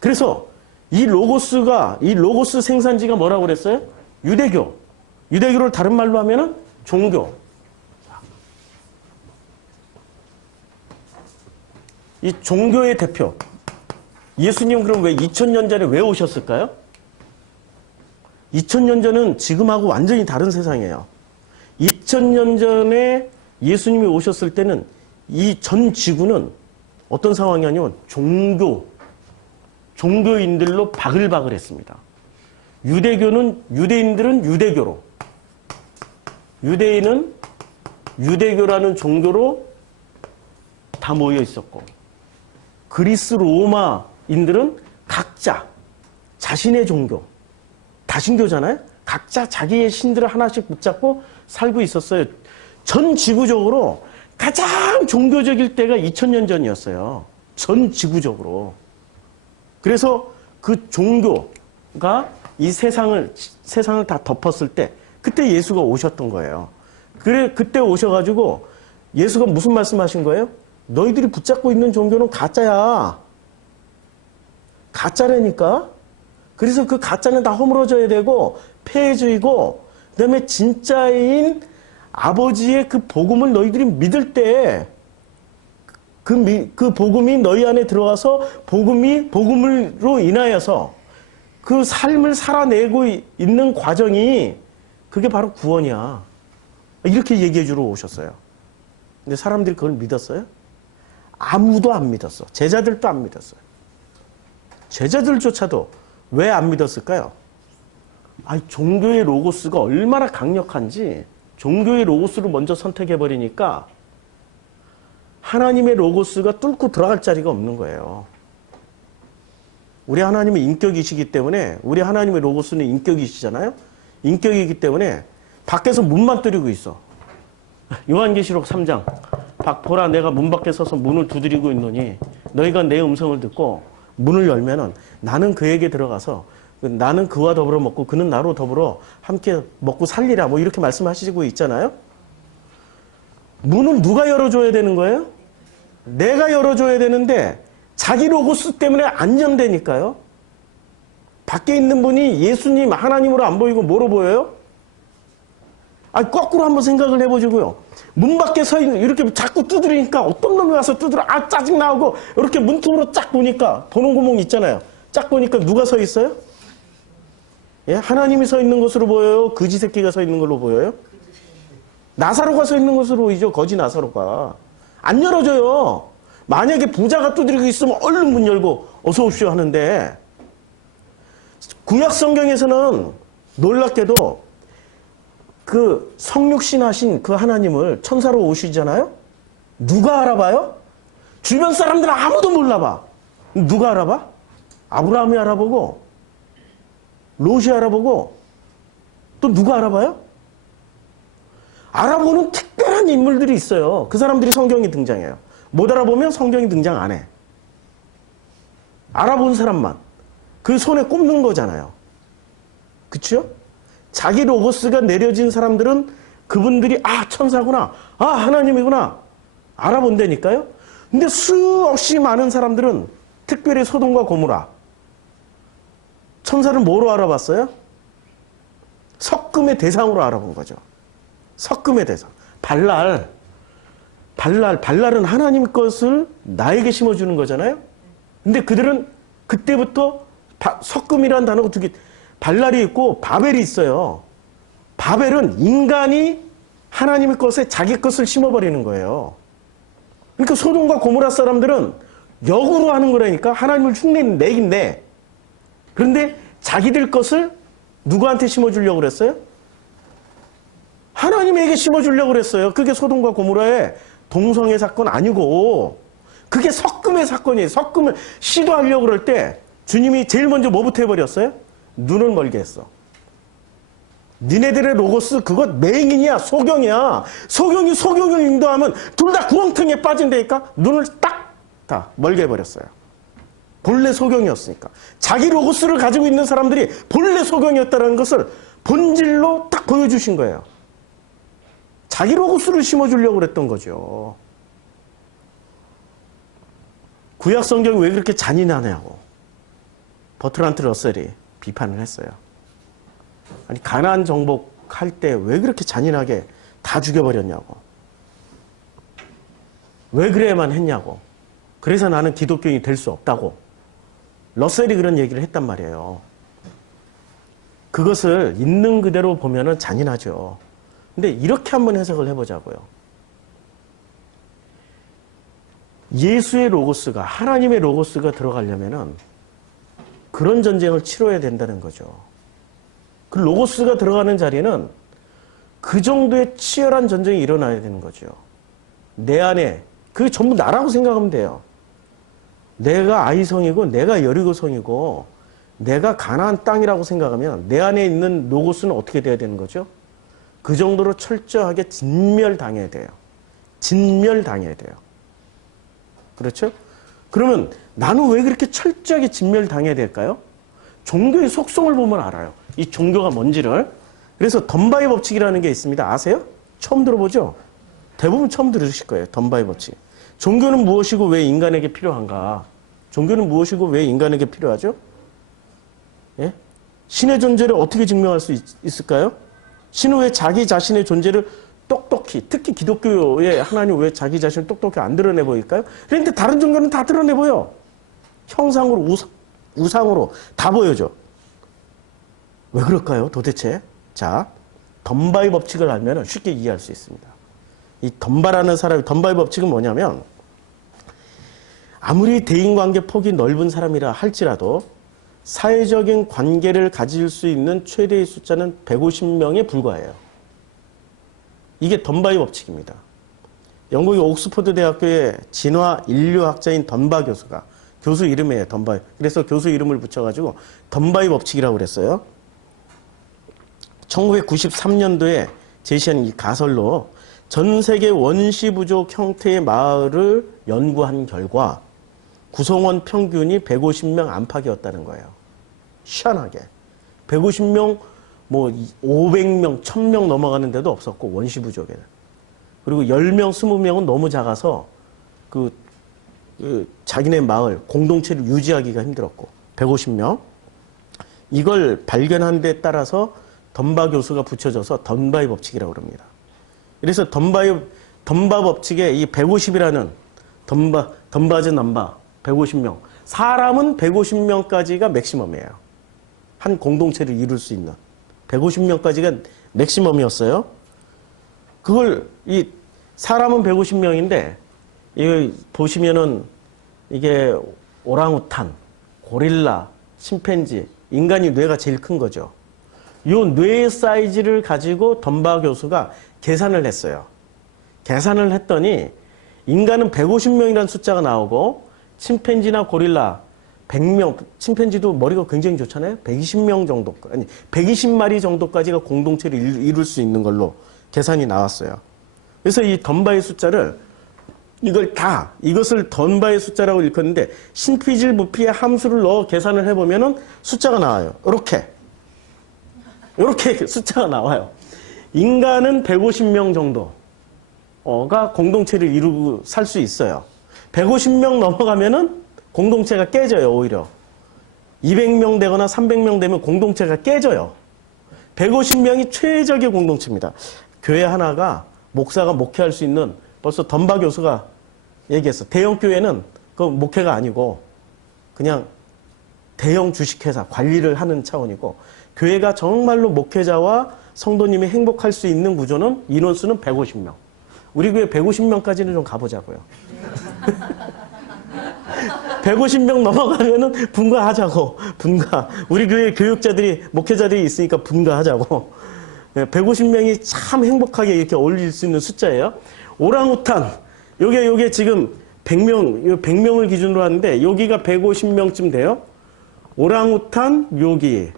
그래서 이 로고스 생산지가 뭐라고 그랬어요? 유대교. 유대교를 다른 말로 하면은 종교. 이 종교의 대표. 예수님 그럼 왜 2000년 전에 왜 오셨을까요? 2000년 전은 지금하고 완전히 다른 세상이에요. 2000년 전에 예수님이 오셨을 때는 이 전 지구는 어떤 상황이 아니면 종교인들로 바글바글했습니다. 유대인들은 유대교로, 유대인은 유대교라는 종교로 다 모여 있었고, 그리스 로마인들은 각자 자신의 종교, 다신교잖아요. 각자 자기의 신들을 하나씩 붙잡고 살고 있었어요. 전 지구적으로 가장 종교적일 때가 2000년 전이었어요. 전 지구적으로. 그래서 그 종교가 이 세상을 다 덮었을 때, 그때 예수가 오셨던 거예요. 그때 오셔가지고 예수가 무슨 말씀하신 거예요? 너희들이 붙잡고 있는 종교는 가짜야. 가짜라니까. 그래서 그 가짜는 다 허물어져야 되고 폐해지고, 그다음에 진짜인 아버지의 그 복음을 너희들이 믿을 때 그 복음이 너희 안에 들어와서 복음으로 인하여서 그 삶을 살아내고 있는 과정이, 그게 바로 구원이야. 이렇게 얘기해 주러 오셨어요. 근데 사람들이 그걸 믿었어요? 아무도 안 믿었어. 제자들도 안 믿었어요. 제자들조차도 왜 안 믿었을까요? 아니, 종교의 로고스가 얼마나 강력한지 종교의 로고스를 먼저 선택해버리니까 하나님의 로고스가 뚫고 들어갈 자리가 없는 거예요. 우리 하나님은 인격이시기 때문에, 우리 하나님의 로고스는 인격이시잖아요. 인격이기 때문에 밖에서 문만 두드리고 있어. 요한계시록 3장. 보라, 내가 문 밖에 서서 문을 두드리고 있노니 너희가 내 음성을 듣고 문을 열면은 나는 그에게 들어가서 나는 그와 더불어 먹고 그는 나로 더불어 함께 먹고 살리라. 뭐 이렇게 말씀하시고 있잖아요. 문은 누가 열어줘야 되는 거예요? 내가 열어줘야 되는데 자기 로고스 때문에 안 연대니까요. 밖에 있는 분이 예수님, 하나님으로 안 보이고 뭐로 보여요? 거꾸로 한번 생각을 해보자고요. 문 밖에 서 있는, 이렇게 자꾸 두드리니까 어떤 놈이 와서 두드려, 짜증 나고, 이렇게 문틈으로 쫙 보니까, 보는 구멍 있잖아요. 쫙 보니까 누가 서 있어요? 예? 하나님이 서 있는 것으로 보여요? 거지 새끼가 서 있는 걸로 보여요? 나사로가 서 있는 것으로 보이죠? 거지 나사로가. 안 열어줘요. 만약에 부자가 두드리고 있으면 얼른 문 열고 어서 오십시오 하는데, 구약 성경에서는 놀랍게도 그 성육신 하신 그 하나님을 천사로 오시잖아요? 누가 알아봐요? 주변 사람들은 아무도 몰라봐. 누가 알아봐? 아브라함이 알아보고, 롯이 알아보고, 또 누가 알아봐요? 알아보는 특별한 인물들이 있어요. 그 사람들이 성경에 등장해요. 못 알아보면 성경이 등장 안 해. 알아본 사람만. 그 손에 꼽는 거잖아요. 그쵸? 자기 로고스가 내려진 사람들은 그분들이 천사구나, 하나님이구나 알아본다니까요. 근데 수없이 많은 사람들은, 특별히 소돔과 고모라, 천사를 뭐로 알아봤어요? 섞음의 대상으로 알아본 거죠. 섞음의 대상. 발랄은 하나님 것을 나에게 심어주는 거잖아요. 근데 그들은 그때부터 섞음이라는 단어가 두 개, 발랄이 있고 바벨이 있어요. 바벨은 인간이 하나님의 것에 자기 것을 심어버리는 거예요. 그러니까 소돔과 고모라 사람들은 역으로 하는 거라니까. 하나님을 흉내내긴 내. 그런데 자기들 것을 누구한테 심어주려고 그랬어요? 하나님에게 심어주려고 그랬어요. 그게 소돔과 고모라의 동성애 사건 아니고, 그게 섞음의 사건이에요. 섞음을 시도하려고 그럴 때 주님이 제일 먼저 뭐부터 해버렸어요? 눈을 멀게 했어. 니네들의 로고스 그거 맹인이야, 소경이야. 소경을 인도하면 둘 다 구렁텅이에 빠진다니까. 눈을 딱 다 멀게 해버렸어요. 본래 소경이었으니까. 자기 로고스를 가지고 있는 사람들이 본래 소경이었다는 것을 본질로 딱 보여주신 거예요. 자기 로고스를 심어주려고 그랬던 거죠. 구약 성경이 왜 그렇게 잔인하냐고 버트란트 러셀이 비판을 했어요. 아니, 가나안 정복할 때 왜 그렇게 잔인하게 다 죽여버렸냐고. 왜 그래야만 했냐고. 그래서 나는 기독교인이 될 수 없다고. 러셀이 그런 얘기를 했단 말이에요. 그것을 있는 그대로 보면은 잔인하죠. 근데 이렇게 한번 해석을 해보자고요. 예수의 로고스가, 하나님의 로고스가 들어가려면은 그런 전쟁을 치러야 된다는 거죠. 그 로고스가 들어가는 자리는 그 정도의 치열한 전쟁이 일어나야 되는 거죠. 내 안에 그게 전부 나라고 생각하면 돼요. 내가 아이성이고 내가 여리고성이고 내가 가나안 땅이라고 생각하면 내 안에 있는 로고스는 어떻게 돼야 되는 거죠? 그 정도로 철저하게 진멸당해야 돼요. 진멸당해야 돼요. 그렇죠? 그러면 나는 왜 그렇게 철저하게 진멸당해야 될까요? 종교의 속성을 보면 알아요. 이 종교가 뭔지를. 그래서 덤바의 법칙이라는 게 있습니다. 아세요? 처음 들어보죠? 대부분 처음 들으실 거예요. 덤바의 법칙. 종교는 무엇이고 왜 인간에게 필요한가? 종교는 무엇이고 왜 인간에게 필요하죠? 예? 신의 존재를 어떻게 증명할 수 있을까요? 신은 왜 자기 자신의 존재를 똑똑히, 특히 기독교의 하나님 왜 자기 자신을 똑똑히 안 드러내 보일까요? 그런데 다른 종교는 다 드러내 보여. 형상으로, 우상으로 다 보여줘. 왜 그럴까요, 도대체? 자, 덤바의 법칙을 알면 쉽게 이해할 수 있습니다. 이 덤바라는 사람이, 덤바의 법칙은 뭐냐면, 아무리 대인관계 폭이 넓은 사람이라 할지라도 사회적인 관계를 가질 수 있는 최대의 숫자는 150명에 불과해요. 이게 덤바의 법칙입니다. 영국의 옥스퍼드 대학교의 진화 인류학자인 덤바 교수가 교수 이름이에요. 덤바. 그래서 교수 이름을 붙여가지고 덤바의 법칙이라고 그랬어요. 1993년도에 제시한 이 가설로 전 세계 원시 부족 형태의 마을을 연구한 결과 구성원 평균이 150명 안팎이었다는 거예요. 희한하게. 150명, 뭐 500명, 1000명 넘어가는 데도 없었고 원시 부족에는. 그리고 10명, 20명은 너무 작아서 그 자기네 마을 공동체를 유지하기가 힘들었고 150명. 이걸 발견한 데 따라서 덤바 교수가 붙여져서 덤바의 법칙이라고 합니다. 그래서 덤바 법칙에 이 150이라는 덤바즈 넘바 150명. 사람은 150명까지가 맥시멈이에요. 한 공동체를 이룰 수 있는 150명까지가 맥시멈이었어요. 그걸 이 사람은 150명인데 이거 보시면은 이게 오랑우탄, 고릴라, 침팬지, 인간이 뇌가 제일 큰 거죠. 요 뇌의 사이즈를 가지고 덤바 교수가 계산을 했어요. 계산을 했더니 인간은 150명이라는 숫자가 나오고 침팬지나 고릴라 100명, 침팬지도 머리가 굉장히 좋잖아요. 120명 정도, 아니 120마리 정도까지가 공동체를 이룰 수 있는 걸로 계산이 나왔어요. 그래서 이 덤바의 숫자를 이것을 덤바의 숫자라고 일컫는데 신피질무피의 함수를 넣어 계산을 해보면은 숫자가 나와요. 이렇게 숫자가 나와요. 인간은 150명 정도가 공동체를 이루고 살 수 있어요. 150명 넘어가면은 공동체가 깨져요, 오히려. 200명 되거나 300명 되면 공동체가 깨져요. 150명이 최적의 공동체입니다. 교회 하나가 목사가 목회할 수 있는 벌써 덤바 교수가 얘기했어. 대형 교회는 그 목회가 아니고 그냥 대형 주식회사 관리를 하는 차원이고 교회가 정말로 목회자와 성도님이 행복할 수 있는 구조는 인원수는 150명. 우리 교회 150명까지는 좀 가보자고요. 150명 넘어가면은 분가하자고. 우리 교회 교육자들이, 목회자들이 있으니까 분가하자고. 150명이 참 행복하게 이렇게 어울릴 수 있는 숫자예요. 오랑우탄. 요게 지금 100명을 기준으로 하는데, 여기가 150명쯤 돼요. 오랑우탄, 여기.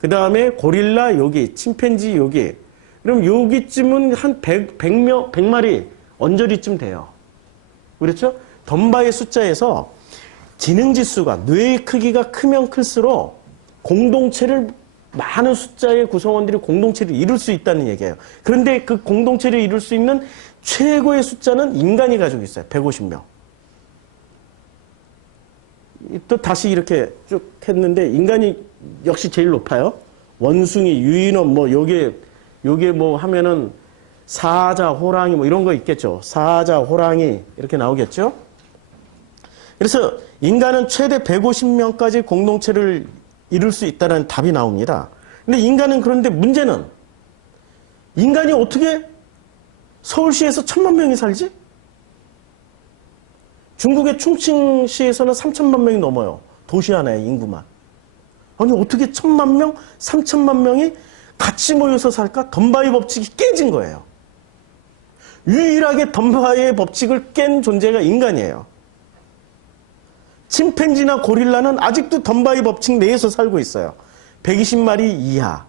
그 다음에 고릴라, 여기. 침팬지, 여기. 그럼 여기쯤은 한 100마리 언저리쯤 돼요. 그렇죠? 덤바의 숫자에서 지능지수가 뇌의 크기가 크면 클수록 공동체를 많은 숫자의 구성원들이 공동체를 이룰 수 있다는 얘기예요. 그런데 그 공동체를 이룰 수 있는 최고의 숫자는 인간이 가지고 있어요. 150명. 또 다시 이렇게 쭉 했는데 인간이 역시 제일 높아요. 원숭이, 유인원, 뭐 요게 뭐 하면은 사자, 호랑이 뭐 이런 거 있겠죠. 사자, 호랑이 이렇게 나오겠죠. 그래서 인간은 최대 150명까지 공동체를 이룰 수 있다는 답이 나옵니다. 근데 인간은 그런데 문제는 인간이 어떻게 서울시에서 1000만 명이 살지? 중국의 충칭시에서는 3000만 명이 넘어요. 도시 하나의 인구만. 아니 어떻게 1000만 명, 3000만 명이 같이 모여서 살까? 덤바의 법칙이 깨진 거예요. 유일하게 덤바의 법칙을 깬 존재가 인간이에요. 침팬지나 고릴라는 아직도 덤바의 법칙 내에서 살고 있어요. 120마리 이하,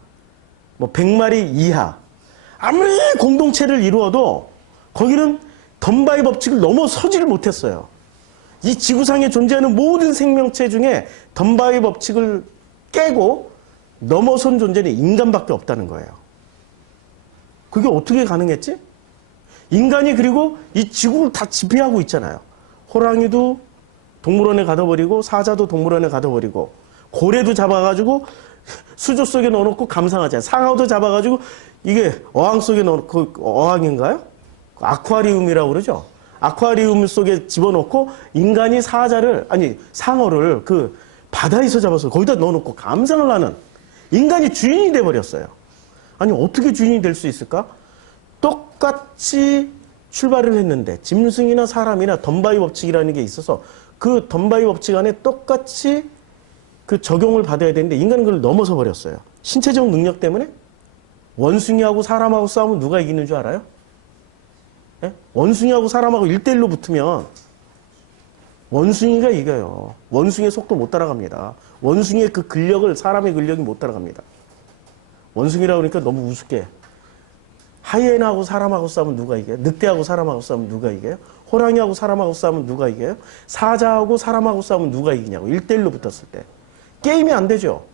뭐 100마리 이하. 아무리 공동체를 이루어도 거기는 덤바의 법칙을 넘어서지를 못했어요. 이 지구상에 존재하는 모든 생명체 중에 덤바의 법칙을 깨고 넘어선 존재는 인간밖에 없다는 거예요. 그게 어떻게 가능했지? 인간이 그리고 이 지구를 다 지배하고 있잖아요. 호랑이도 동물원에 가둬버리고 사자도 동물원에 가둬버리고 고래도 잡아가지고 수조 속에 넣어놓고 감상하잖아요. 상어도 잡아가지고 이게 어항 속에 넣어놓고 어항인가요? 아쿠아리움이라고 그러죠. 아쿠아리움 속에 집어넣고 인간이 상어를 그 바다에서 잡아서 거기다 넣어놓고 감상을 하는 인간이 주인이 돼버렸어요. 아니 어떻게 주인이 될 수 있을까? 똑같이 출발을 했는데 짐승이나 사람이나 덤바의 법칙이라는 게 있어서 그 덤바의 법칙 안에 똑같이 그 적용을 받아야 되는데 인간은 그걸 넘어서 버렸어요. 신체적 능력 때문에 원숭이하고 사람하고 싸우면 누가 이기는 줄 알아요? 예? 원숭이하고 사람하고 1대1로 붙으면 원숭이가 이겨요. 원숭이의 속도 못 따라갑니다. 원숭이의 그 근력을 사람의 근력이 못 따라갑니다. 원숭이라고 그러니까 너무 우습게. 하이에나하고 사람하고 싸우면 누가 이겨요? 늑대하고 사람하고 싸우면 누가 이겨요? 호랑이하고 사람하고 싸우면 누가 이겨요? 사자하고 사람하고 싸우면 누가 이기냐고. 1대1로 붙었을 때. 게임이 안 되죠.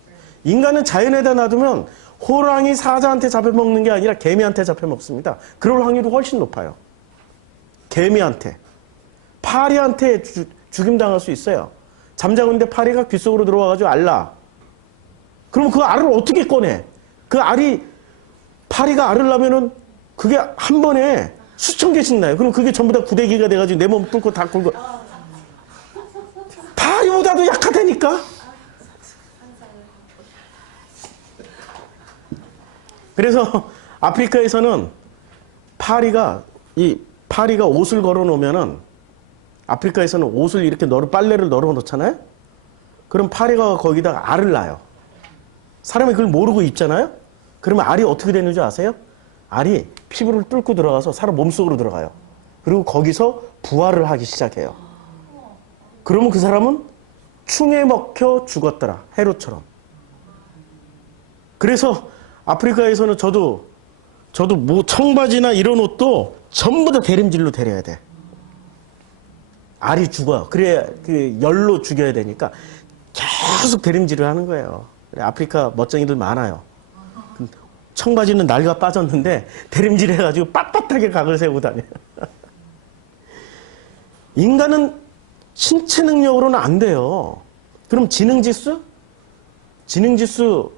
인간은 자연에다 놔두면 호랑이 사자한테 잡혀먹는 게 아니라 개미한테 잡혀먹습니다. 그럴 확률이 훨씬 높아요. 개미한테. 파리한테 죽임당할 수 있어요. 잠자고 있는데 파리가 귀 속으로 들어와가지고 알라. 그럼 그 알을 어떻게 꺼내? 그 알이 파리가 알을 낳으면은 그게 한 번에 수천 개씩 나요. 그럼 그게 전부 다 구데기가 돼가지고 내 몸 뚫고 다 굴고. 파리보다도 약하다니까? 그래서 아프리카에서는 파리가 옷을 걸어 놓으면은 아프리카에서는 옷을 이렇게 빨래를 널어 놓잖아요? 그럼 파리가 거기다가 알을 낳아요. 사람이 그걸 모르고 입잖아요? 그러면 알이 어떻게 되는 줄 아세요? 알이 피부를 뚫고 들어가서 사람 몸속으로 들어가요. 그리고 거기서 부화를 하기 시작해요. 그러면 그 사람은 충에 먹혀 죽었더라. 해로처럼. 그래서 아프리카에서는 저도 뭐 청바지나 이런 옷도 전부 다 대림질로 데려야 돼. 알이 죽어요. 그래야 그 열로 죽여야 되니까 계속 대림질을 하는 거예요. 아프리카 멋쟁이들 많아요. 청바지는 낡아 빠졌는데 대림질 해가지고 빳빳하게 각을 세우고 다녀요. 인간은 신체 능력으로는 안 돼요. 그럼 지능지수? 지능지수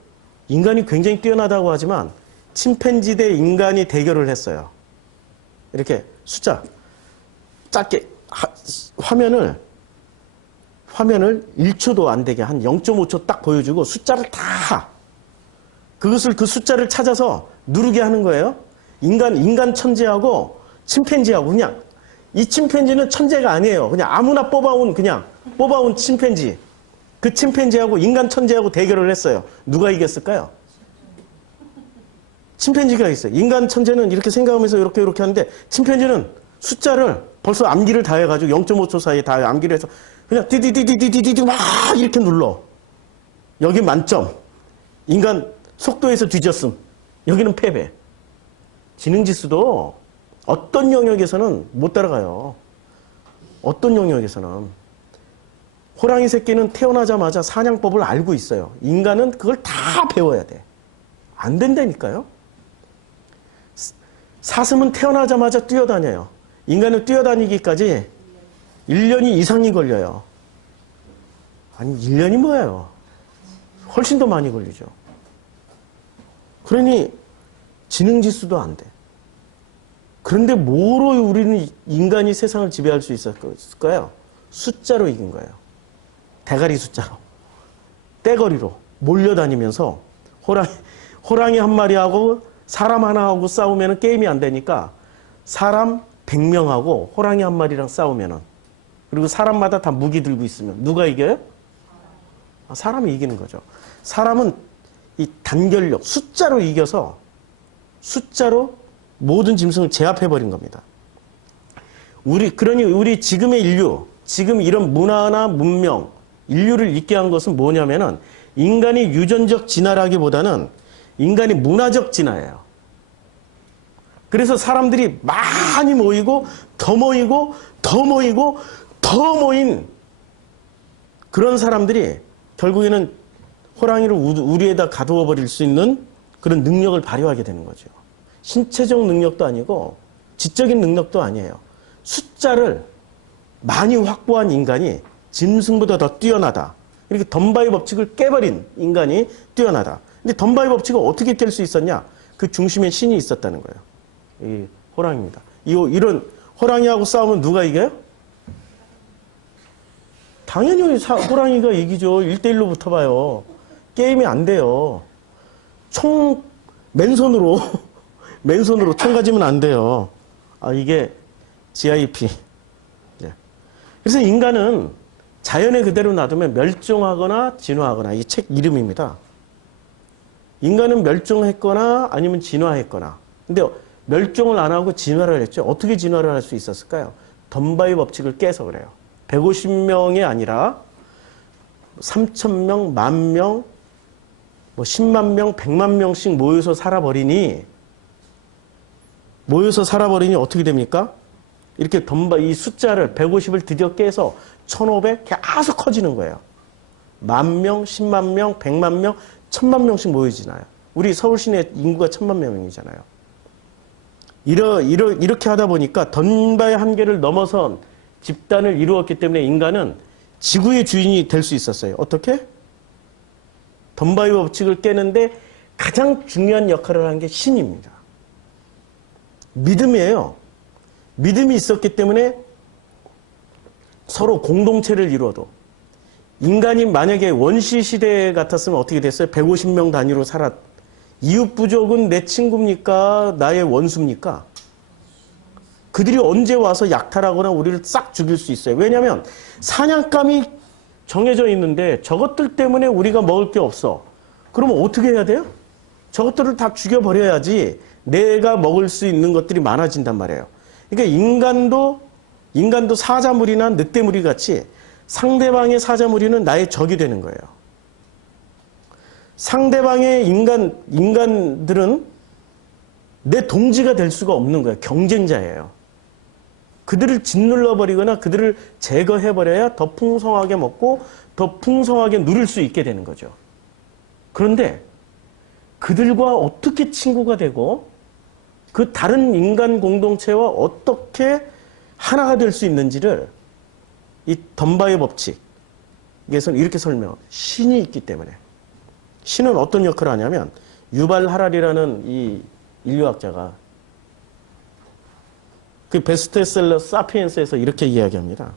인간이 굉장히 뛰어나다고 하지만 침팬지 대 인간이 대결을 했어요. 이렇게 숫자 짧게 화면을 1초도 안 되게 한 0.5초 딱 보여주고 숫자를 다 그 숫자를 찾아서 누르게 하는 거예요. 인간 천재하고 침팬지하고 그냥 이 침팬지는 천재가 아니에요. 그냥 아무나 뽑아온 침팬지. 그 침팬지하고 인간 천재하고 대결을 했어요. 누가 이겼을까요? 침팬지가 있어요. 인간 천재는 이렇게 생각하면서 이렇게 하는데 침팬지는 숫자를 벌써 암기를 다 해가지고 0.5초 사이에 다 암기를 해서 그냥 디디디디디디디 막 이렇게 눌러. 여기 만점. 인간 속도에서 뒤졌음. 여기는 패배. 지능지수도 어떤 영역에서는 못 따라가요. 어떤 영역에서는. 호랑이 새끼는 태어나자마자 사냥법을 알고 있어요. 인간은 그걸 다 배워야 돼. 안 된다니까요. 사슴은 태어나자마자 뛰어다녀요. 인간은 뛰어다니기까지 1년이 이상이 걸려요. 아니 1년이 뭐예요. 훨씬 더 많이 걸리죠. 그러니 지능지수도 안 돼. 그런데 뭐로 우리는 인간이 세상을 지배할 수 있을까요? 숫자로 이긴 거예요. 대가리 숫자로. 떼거리로 몰려다니면서 호랑이 한 마리하고 사람 하나하고 싸우면 게임이 안 되니까 사람 100명하고 호랑이 한 마리랑 싸우면은 그리고 사람마다 다 무기 들고 있으면 누가 이겨요? 사람이 이기는 거죠. 사람은 이 단결력, 숫자로 이겨서 숫자로 모든 짐승을 제압해버린 겁니다. 그러니 우리 지금의 인류, 지금 이런 문화나 문명, 인류를 있게 한 것은 뭐냐면은 인간이 유전적 진화라기보다는 인간이 문화적 진화예요. 그래서 사람들이 많이 모이고 더 모이고 더 모이고 더 모인 그런 사람들이 결국에는 호랑이를 우리에다 가두어 버릴 수 있는 그런 능력을 발휘하게 되는 거죠. 신체적 능력도 아니고 지적인 능력도 아니에요. 숫자를 많이 확보한 인간이 짐승보다 더 뛰어나다. 이렇게 덤바의 법칙을 깨버린 인간이 뛰어나다. 근데 덤바의 법칙을 어떻게 깰 수 있었냐? 그 중심에 신이 있었다는 거예요. 이 호랑이입니다. 이런 호랑이하고 싸우면 누가 이겨요? 당연히 호랑이가 이기죠. 1대1로 붙어봐요. 게임이 안 돼요. 맨손으로 총 가지면 안 돼요. 이게 GIP. 그래서 인간은 자연에 그대로 놔두면 멸종하거나 진화하거나, 이 책 이름입니다. 인간은 멸종했거나 아니면 진화했거나. 근데 멸종을 안 하고 진화를 했죠. 어떻게 진화를 할 수 있었을까요? 덤바의 법칙을 깨서 그래요. 150명이 아니라 3,000명, 10,000명, 10만 명, 100만 명씩 모여서 살아버리니 어떻게 됩니까? 이렇게 이 숫자를 150을 드디어 깨서 1,500 계속 커지는 거예요. 10,000명, 10만 명, 100만 명, 1,000만 명씩 모여지나요? 우리 서울 시내 인구가 1,000만 명이잖아요. 이렇게 하다 보니까 덤바의 한계를 넘어선 집단을 이루었기 때문에 인간은 지구의 주인이 될 수 있었어요. 어떻게? 덤바의 법칙을 깨는데 가장 중요한 역할을 한 게 신입니다. 믿음이에요. 믿음이 있었기 때문에 서로 공동체를 이루어도, 인간이 만약에 원시 시대 같았으면 어떻게 됐어요? 150명 단위로 이웃 부족은 내 친구입니까? 나의 원수입니까? 그들이 언제 와서 약탈하거나 우리를 싹 죽일 수 있어요. 왜냐하면 사냥감이 정해져 있는데 저것들 때문에 우리가 먹을 게 없어. 그러면 어떻게 해야 돼요? 저것들을 다 죽여버려야지 내가 먹을 수 있는 것들이 많아진단 말이에요. 그러니까 인간도 사자물이나 늑대무리 같이 상대방의 사자무리는 나의 적이 되는 거예요. 상대방의 인간들은 내 동지가 될 수가 없는 거예요. 경쟁자예요. 그들을 짓눌러버리거나 그들을 제거해버려야 더 풍성하게 먹고 더 풍성하게 누릴 수 있게 되는 거죠. 그런데 그들과 어떻게 친구가 되고 그 다른 인간 공동체와 어떻게 하나가 될 수 있는지를 이 덤바의 법칙에서는 이렇게 설명합니다. 신이 있기 때문에. 신은 어떤 역할을 하냐면, 유발 하랄이라는 이 인류학자가 그 베스트셀러 사피엔스에서 이렇게 이야기합니다.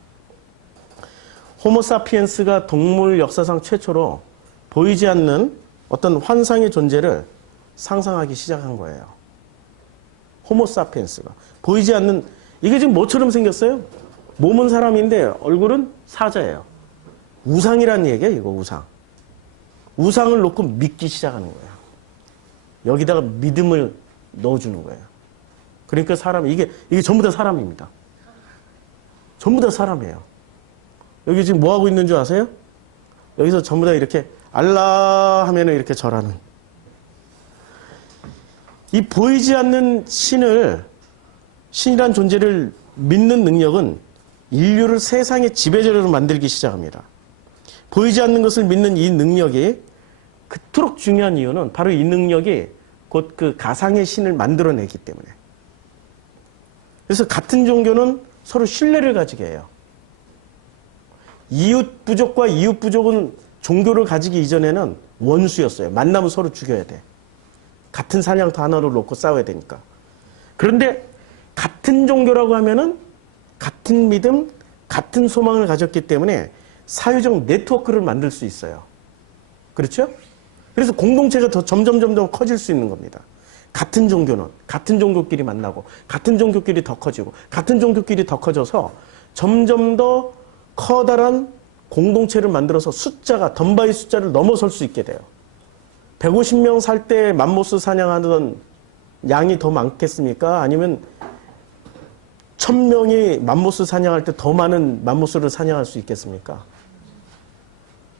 호모 사피엔스가 동물 역사상 최초로 보이지 않는 어떤 환상의 존재를 상상하기 시작한 거예요. 호모 사피엔스가. 보이지 않는, 이게 지금 뭐처럼 생겼어요? 몸은 사람인데 얼굴은 사자예요. 우상이라는 얘기예요, 이거 우상. 우상을 놓고 믿기 시작하는 거예요. 여기다가 믿음을 넣어주는 거예요. 그러니까 이게 전부 다 사람입니다. 전부 다 사람이에요. 여기 지금 뭐 하고 있는 줄 아세요? 여기서 전부 다 이렇게 알라 하면은 이렇게 절하는. 이 보이지 않는 신이란 존재를 믿는 능력은 인류를 세상의 지배자로 만들기 시작합니다. 보이지 않는 것을 믿는 이 능력이 그토록 중요한 이유는 바로 이 능력이 곧 그 가상의 신을 만들어내기 때문에. 그래서 같은 종교는 서로 신뢰를 가지게 해요. 이웃 부족과 이웃 부족은 종교를 가지기 이전에는 원수였어요. 만나면 서로 죽여야 돼. 같은 사냥 단어를 놓고 싸워야 되니까. 그런데 같은 종교라고 하면은 같은 믿음, 같은 소망을 가졌기 때문에 사회적 네트워크를 만들 수 있어요. 그렇죠? 그래서 공동체가 더 점점 커질 수 있는 겁니다. 같은 종교는 같은 종교끼리 만나고 같은 종교끼리 더 커지고 같은 종교끼리 더 커져서 점점 더 커다란 공동체를 만들어서 덤바의 숫자를 넘어설 수 있게 돼요. 150명 살 때 맘모스 사냥하던 양이 더 많겠습니까? 아니면 1000명이 맘모스 사냥할 때 더 많은 맘모스를 사냥할 수 있겠습니까?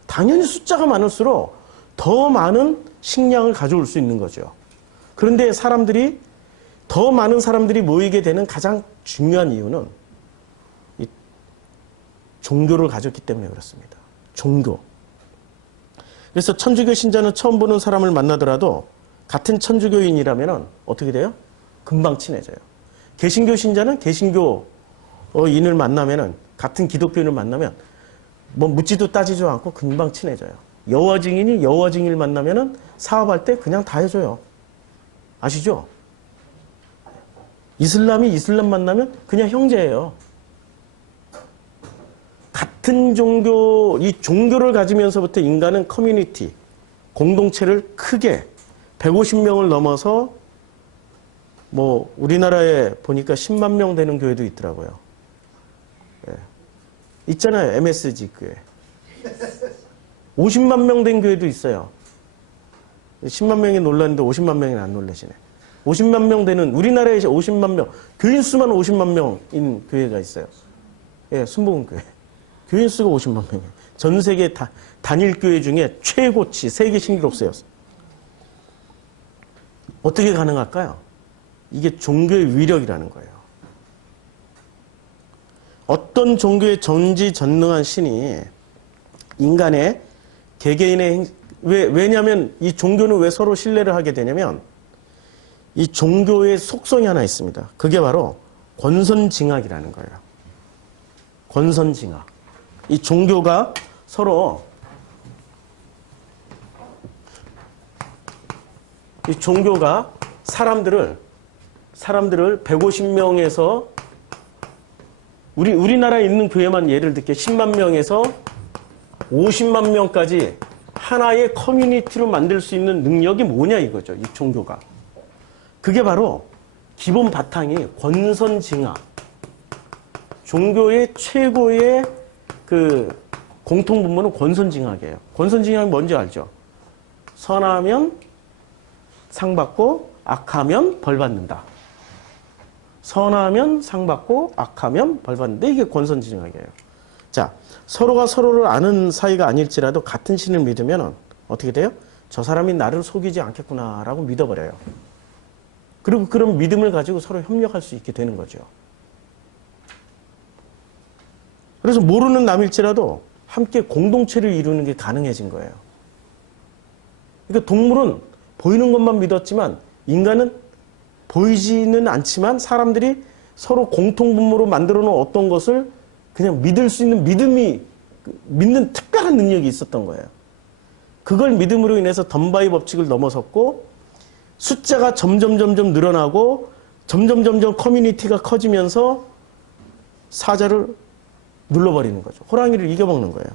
당연히 숫자가 많을수록 더 많은 식량을 가져올 수 있는 거죠. 그런데 더 많은 사람들이 모이게 되는 가장 중요한 이유는 이 종교를 가졌기 때문에 그렇습니다. 종교. 그래서 천주교 신자는 처음 보는 사람을 만나더라도 같은 천주교인이라면 어떻게 돼요? 금방 친해져요. 개신교 신자는 개신교인을 만나면, 같은 기독교인을 만나면 뭐 묻지도 따지지도 않고 금방 친해져요. 여호와 증인이 여호와 증인을 만나면 사업할 때 그냥 다 해줘요. 아시죠? 이슬람이 이슬람 만나면 그냥 형제예요. 같은 종교, 이 종교를 가지면서부터 인간은 커뮤니티, 공동체를 크게 150명을 넘어서 뭐 우리나라에 보니까 10만 명 되는 교회도 있더라고요. 예. 있잖아요. MSG 교회. 50만 명 된 교회도 있어요. 10만 명이 놀랐는데 50만 명이 안 놀라시네. 50만 명 되는, 우리나라에 50만 명, 교인 수만 50만 명인 교회가 있어요. 예, 순복음교회. 교인 수가 50만 명이에요. 전 세계 단일 교회 중에 최고치, 세계 신기록세였어요. 어떻게 가능할까요? 이게 종교의 위력이라는 거예요. 어떤 종교의 전지전능한 신이 인간의 개개인의 왜냐하면 이 종교는 왜 서로 신뢰를 하게 되냐면 이 종교의 속성이 하나 있습니다. 그게 바로 권선징악이라는 거예요. 권선징악. 이 종교가 서로 이 종교가 사람들을 150명에서 우리나라에 있는 교회만 예를 들게 10만 명에서 50만 명까지 하나의 커뮤니티로 만들 수 있는 능력이 뭐냐 이거죠. 이 종교가. 그게 바로 기본 바탕이 권선징악. 종교의 최고의 그 공통분모는 권선징악이에요. 권선징악이 뭔지 알죠? 선하면 상 받고 악하면 벌 받는다. 선하면 상 받고 악하면 벌 받는다. 이게 권선징악이에요. 자, 서로가 서로를 아는 사이가 아닐지라도 같은 신을 믿으면 어떻게 돼요? 저 사람이 나를 속이지 않겠구나라고 믿어버려요. 그리고 그런 믿음을 가지고 서로 협력할 수 있게 되는 거죠. 그래서 모르는 남일지라도 함께 공동체를 이루는 게 가능해진 거예요. 그러니까 동물은 보이는 것만 믿었지만 인간은 보이지는 않지만 사람들이 서로 공통분모로 만들어 놓은 어떤 것을 그냥 믿을 수 있는 믿는 특별한 능력이 있었던 거예요. 그걸 믿음으로 인해서 덤바이 법칙을 넘어섰고 숫자가 점점 늘어나고 점점 커뮤니티가 커지면서 사자를 눌러버리는 거죠. 호랑이를 이겨먹는 거예요.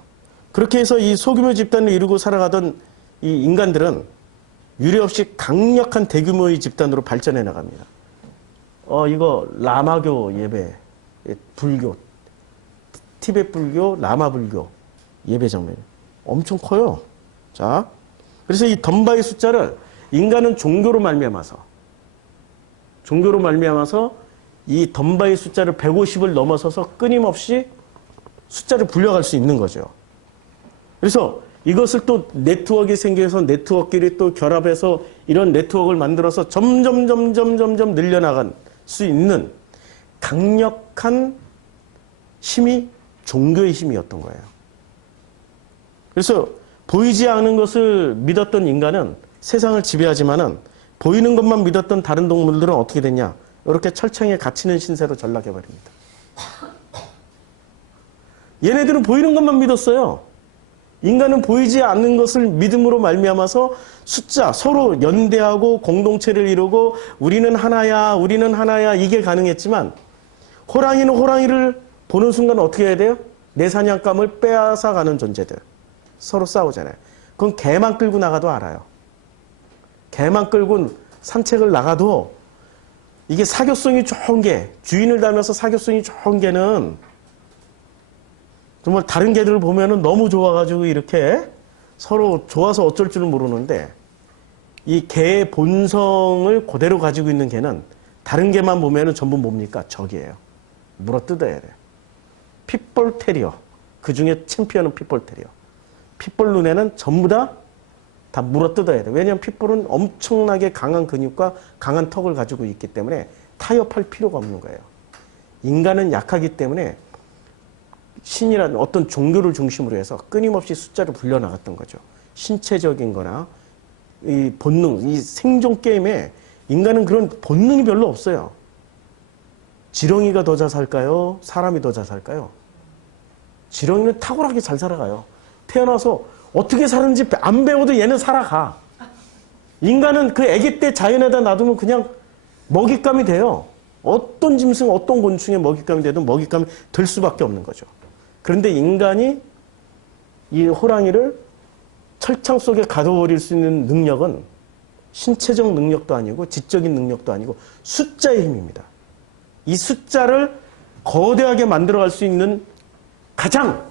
그렇게 해서 이 소규모 집단을 이루고 살아가던 이 인간들은 유례없이 강력한 대규모의 집단으로 발전해 나갑니다. 이거 라마교 예배, 불교, 티베트 불교, 라마 불교 예배 장면 엄청 커요. 자, 그래서 이 덤바의 숫자를 인간은 종교로 말미암아서 이 덤바의 숫자를 150을 넘어서서 끊임없이 숫자를 불려갈 수 있는 거죠. 그래서 이것을 또 네트워크가 생겨서 네트워크끼리 또 결합해서 이런 네트워크를 만들어서 점점 늘려나갈 수 있는 강력한 힘이 종교의 힘이었던 거예요. 그래서 보이지 않는 것을 믿었던 인간은 세상을 지배하지만은 보이는 것만 믿었던 다른 동물들은 어떻게 됐냐? 이렇게 철창에 갇히는 신세로 전락해버립니다. 얘네들은 보이는 것만 믿었어요. 인간은 보이지 않는 것을 믿음으로 말미암아서 숫자, 서로 연대하고 공동체를 이루고 우리는 하나야 이게 가능했지만 호랑이는 호랑이를 보는 순간 어떻게 해야 돼요? 내 사냥감을 빼앗아가는 존재들. 서로 싸우잖아요. 그건 개만 끌고 나가도 알아요. 개만 끌고 산책을 나가도 이게 사교성이 좋은 개, 주인을 닮아서 사교성이 좋은 개는 정말 다른 개들을 보면은 너무 좋아가지고 이렇게 서로 좋아서 어쩔 줄은 모르는데 이 개의 본성을 그대로 가지고 있는 개는 다른 개만 보면은 전부 뭡니까? 적이에요. 물어뜯어야 돼요. 핏볼 테리어. 그 중에 챔피언은 핏볼 테리어. 핏볼 눈에는 전부 다 물어뜯어야 돼요. 왜냐하면 핏볼은 엄청나게 강한 근육과 강한 턱을 가지고 있기 때문에 타협할 필요가 없는 거예요. 인간은 약하기 때문에 신이라는 어떤 종교를 중심으로 해서 끊임없이 숫자를 불려나갔던 거죠. 신체적인 거나 이 본능, 이 생존 게임에 인간은 그런 본능이 별로 없어요. 지렁이가 더 잘 살까요? 사람이 더 잘 살까요? 지렁이는 탁월하게 잘 살아가요. 태어나서 어떻게 사는지 안 배워도 얘는 살아가. 인간은 그 아기 때 자연에다 놔두면 그냥 먹잇감이 돼요. 어떤 짐승, 어떤 곤충의 먹잇감이 되든 먹잇감이 될 수밖에 없는 거죠. 그런데 인간이 이 호랑이를 철창 속에 가둬버릴 수 있는 능력은 신체적 능력도 아니고 지적인 능력도 아니고 숫자의 힘입니다. 이 숫자를 거대하게 만들어갈 수 있는 가장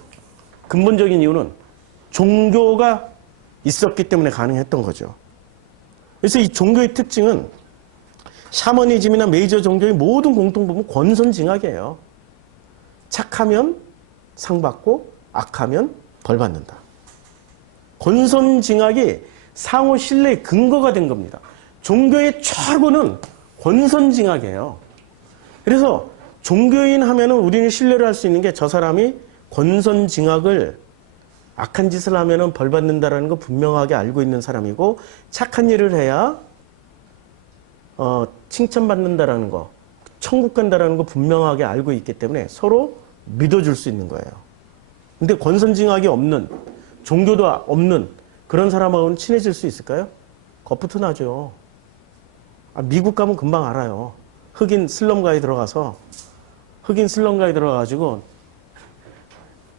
근본적인 이유는 종교가 있었기 때문에 가능했던 거죠. 그래서 이 종교의 특징은 샤머니즘이나 메이저 종교의 모든 공통점은 권선징악이에요. 착하면 상 받고 악하면 벌 받는다. 권선징악이 상호 신뢰의 근거가 된 겁니다. 종교의 최고는 권선징악이에요. 그래서 종교인 하면은 우리는 신뢰를 할 수 있는 게 저 사람이 권선징악을 악한 짓을 하면은 벌 받는다라는 거 분명하게 알고 있는 사람이고 착한 일을 해야 칭찬받는다라는 거, 천국 간다라는 거 분명하게 알고 있기 때문에 서로 믿어줄 수 있는 거예요. 근데 권선징악이 없는, 종교도 없는 그런 사람하고는 친해질 수 있을까요? 겁부터 나죠. 미국 가면 금방 알아요. 흑인 슬럼가에 들어가가지고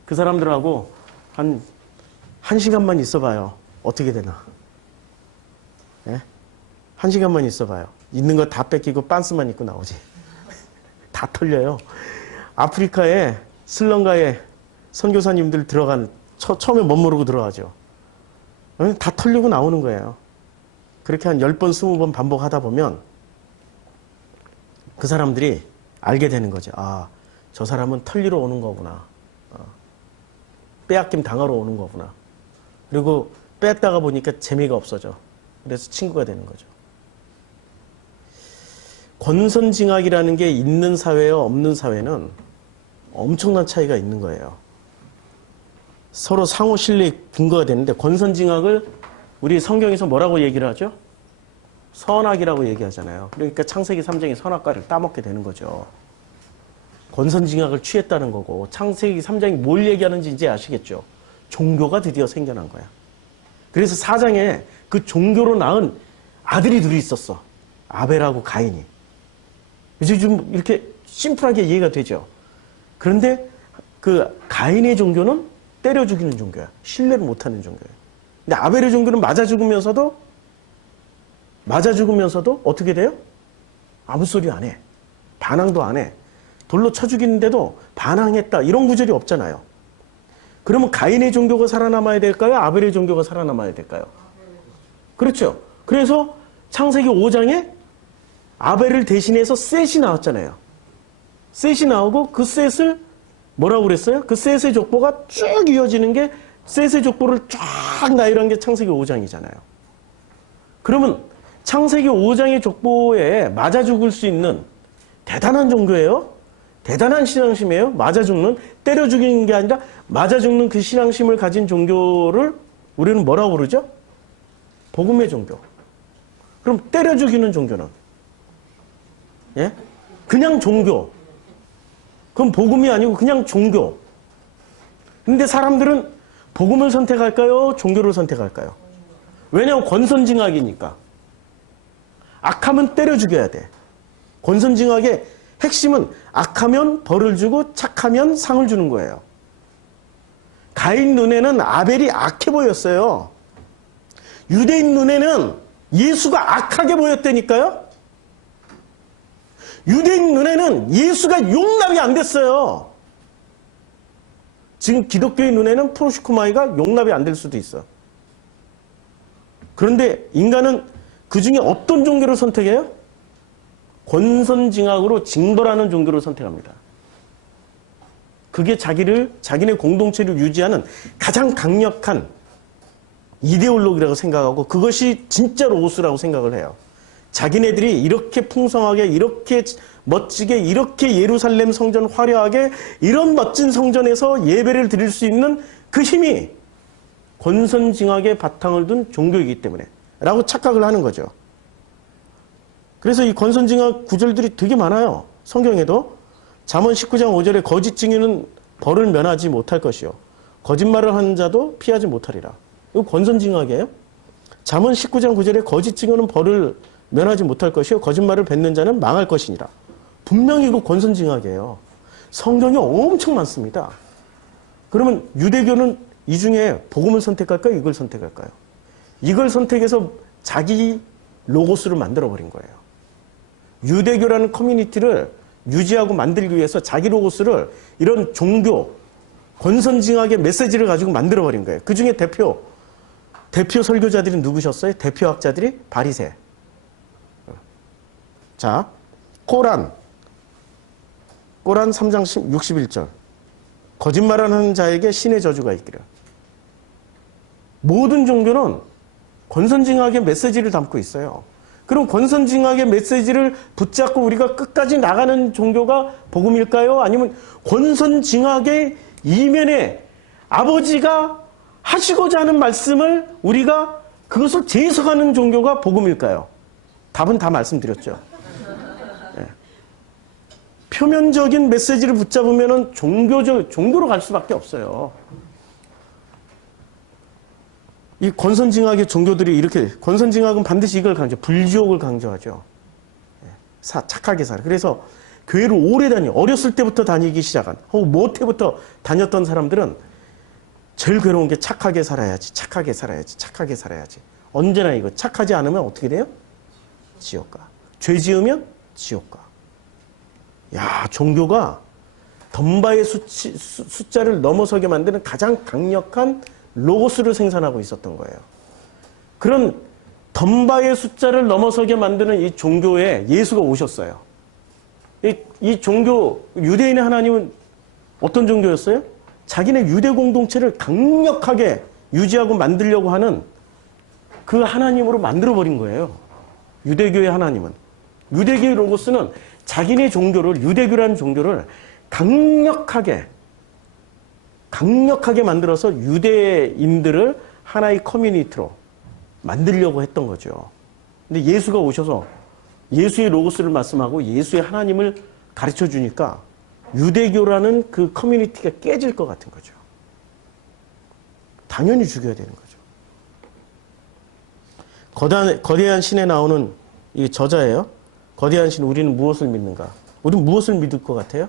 그 사람들하고 한 시간만 있어봐요. 어떻게 되나. 예? 한 시간만 있어봐요. 있는 거 다 뺏기고 빤스만 입고 나오지. 다 털려요. 아프리카에 슬럼가에 선교사님들 들어간 처음에 못 모르고 들어가죠. 다 털리고 나오는 거예요. 그렇게 한 10번, 20번 반복하다 보면 그 사람들이 알게 되는 거죠. 아, 저 사람은 털리러 오는 거구나. 빼앗김 당하러 오는 거구나. 그리고 뺐다가 보니까 재미가 없어져. 그래서 친구가 되는 거죠. 권선징악이라는 게 있는 사회와 없는 사회는 엄청난 차이가 있는 거예요. 서로 상호 신뢰의 근거가 되는데 권선징악을 우리 성경에서 뭐라고 얘기를 하죠? 선악이라고 얘기하잖아요. 그러니까 창세기 3장의 선악과를 따먹게 되는 거죠. 권선징악을 취했다는 거고 창세기 3장이 뭘 얘기하는지 이제 아시겠죠? 종교가 드디어 생겨난 거야. 그래서 4장에 그 종교로 낳은 아들이 둘이 있었어. 아벨하고 가인이. 이제 좀 이렇게 심플하게 이해가 되죠. 그런데 그 가인의 종교는 때려 죽이는 종교야. 신뢰를 못하는 종교야. 근데 아벨의 종교는 맞아 죽으면서도 어떻게 돼요? 아무 소리 안 해. 반항도 안 해. 돌로 쳐 죽이는데도 반항했다. 이런 구절이 없잖아요. 그러면 가인의 종교가 살아남아야 될까요? 아벨의 종교가 살아남아야 될까요? 그렇죠. 그래서 창세기 5장에 아벨을 대신해서 셋이 나왔잖아요. 셋이 나오고 그 셋을 뭐라고 그랬어요? 그 셋의 족보가 쭉 이어지는 게 셋의 족보를 쫙 나열한 게 창세기 5장이잖아요. 그러면 창세기 5장의 족보에 맞아 죽을 수 있는 대단한 종교예요. 대단한 신앙심이에요. 맞아 죽는, 때려 죽이는 게 아니라 맞아 죽는 그 신앙심을 가진 종교를 우리는 뭐라고 부르죠? 복음의 종교. 그럼 때려 죽이는 종교는? 예? 그냥 종교. 그럼 복음이 아니고 그냥 종교. 근데 사람들은 복음을 선택할까요? 종교를 선택할까요? 왜냐하면 권선징악이니까. 악하면 때려 죽여야 돼. 권선징악의 핵심은 악하면 벌을 주고 착하면 상을 주는 거예요. 가인 눈에는 아벨이 악해 보였어요. 유대인 눈에는 예수가 악하게 보였다니까요. 유대인 눈에는 예수가 용납이 안 됐어요. 지금 기독교의 눈에는 프로시코마이가 용납이 안 될 수도 있어. 그런데 인간은 그 중에 어떤 종교를 선택해요? 권선징악으로 징벌하는 종교를 선택합니다. 그게 자기네 공동체를 유지하는 가장 강력한 이데올로기라고 생각하고 그것이 진짜 로고스라고 생각을 해요. 자기네들이 이렇게 풍성하게, 이렇게 멋지게, 이렇게 예루살렘 성전 화려하게 이런 멋진 성전에서 예배를 드릴 수 있는 그 힘이 권선징악의 바탕을 둔 종교이기 때문에 라고 착각을 하는 거죠. 그래서 이 권선징악 구절들이 되게 많아요. 성경에도. 잠언 19장 5절에 거짓 증인은 벌을 면하지 못할 것이요 거짓말을 하는 자도 피하지 못하리라. 이거 권선징악이에요. 잠언 19장 9절에 거짓 증인은 벌을 면하지 못할 것이요 거짓말을 뱉는 자는 망할 것이니라. 분명히 이거 권선징악이에요. 성경이 엄청 많습니다. 그러면 유대교는 이 중에 복음을 선택할까요? 이걸 선택할까요? 이걸 선택해서 자기 로고스를 만들어버린 거예요. 유대교라는 커뮤니티를 유지하고 만들기 위해서 자기 로고스를 이런 종교, 권선징악의 메시지를 가지고 만들어버린 거예요. 그 중에 대표 설교자들이 누구셨어요? 대표학자들이 바리새. 자, 꼬란 3장 61절. 거짓말하는 자에게 신의 저주가 있기를. 모든 종교는 권선징악의 메시지를 담고 있어요. 그럼 권선징악의 메시지를 붙잡고 우리가 끝까지 나가는 종교가 복음일까요? 아니면 권선징악의 이면에 아버지가 하시고자 하는 말씀을 우리가 그것을 재해석하는 종교가 복음일까요? 답은 다 말씀드렸죠. 네. 표면적인 메시지를 붙잡으면 종교로 갈 수밖에 없어요. 이 권선징악의 종교들이 이렇게, 권선징악은 반드시 이걸 불지옥을 강조하죠. 착하게 살아. 그래서 교회를 오래 어렸을 때부터 다니기 시작한, 혹은 모태부터 다녔던 사람들은 제일 괴로운 게 착하게 살아야지. 언제나 이거. 착하지 않으면 어떻게 돼요? 지옥 가. 죄 지으면 지옥 가. 야, 종교가 덤바의 숫자를 넘어서게 만드는 가장 강력한 로고스를 생산하고 있었던 거예요. 그런 덤바의 숫자를 넘어서게 만드는 이 종교에 예수가 오셨어요. 이 종교, 유대인의 하나님은 어떤 종교였어요? 자기네 유대 공동체를 강력하게 유지하고 만들려고 하는 그 하나님으로 만들어버린 거예요. 유대교의 하나님은. 유대교의 로고스는 자기네 종교를, 유대교라는 종교를 강력하게 만들어서 유대인들을 하나의 커뮤니티로 만들려고 했던 거죠. 근데 예수가 오셔서 예수의 로고스를 말씀하고 예수의 하나님을 가르쳐 주니까 유대교라는 그 커뮤니티가 깨질 것 같은 거죠. 당연히 죽여야 되는 거죠. 거대한 신에 나오는 이 저자예요. 거대한 신, 우리는 무엇을 믿는가? 우리는 무엇을 믿을 것 같아요?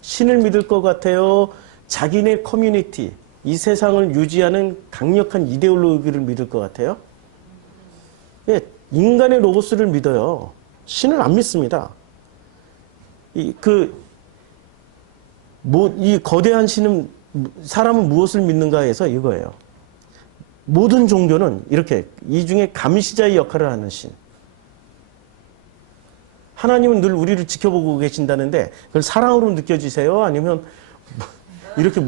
신을 믿을 것 같아요? 자기네 커뮤니티, 이 세상을 유지하는 강력한 이데올로기를 믿을 것 같아요? 예, 인간의 로고스를 믿어요. 신을 안 믿습니다. 이 거대한 신은, 사람은 무엇을 믿는가 해서 이거예요. 모든 종교는 이렇게, 이 중에 감시자의 역할을 하는 신. 하나님은 늘 우리를 지켜보고 계신다는데, 그걸 사랑으로 느껴지세요? 아니면, 이렇게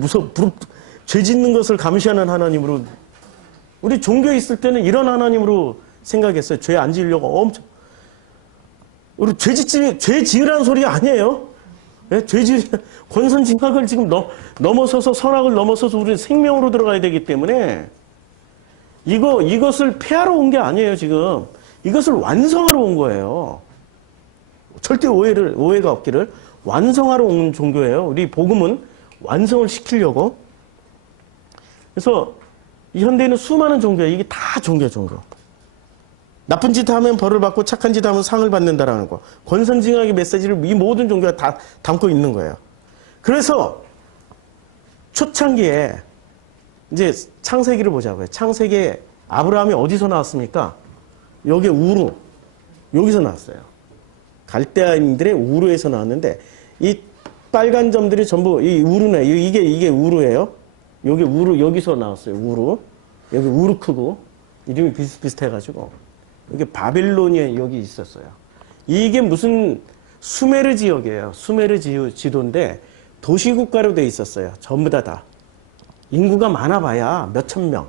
죄 짓는 것을 감시하는 하나님으로, 우리 종교에 있을 때는 이런 하나님으로 생각했어요. 죄 안 지으려고 엄청. 우리 죄 지으라는 소리 아니에요. 네? 권선징악을 지금 넘어서서, 선악을 넘어서서 우리 생명으로 들어가야 되기 때문에 이것을 폐하러 온 게 아니에요, 지금. 이것을 완성하러 온 거예요. 절대 오해가 없기를. 완성하러 온 종교예요. 우리 복음은 완성을 시키려고. 그래서 이 현대에는 수많은 종교예요. 이게 다 종교. 나쁜 짓 하면 벌을 받고 착한 짓 하면 상을 받는다라는 거. 권선징악의 메시지를 이 모든 종교가 다 담고 있는 거예요. 그래서 초창기에 이제 창세기를 보자고요. 창세기에 아브라함이 어디서 나왔습니까? 여기 여기서 나왔어요. 갈대아인들의 우르에서 나왔는데, 이 빨간 점들이 전부 이 우르네. 이게 우르예요. 여기서 나왔어요. 여기 우르크고 이름이 비슷해가지고 여기 바벨론이 여기 있었어요. 이게 무슨 수메르 지역이에요. 수메르 지도인데 도시국가로 돼 있었어요. 전부 다. 인구가 많아봐야 몇천 명.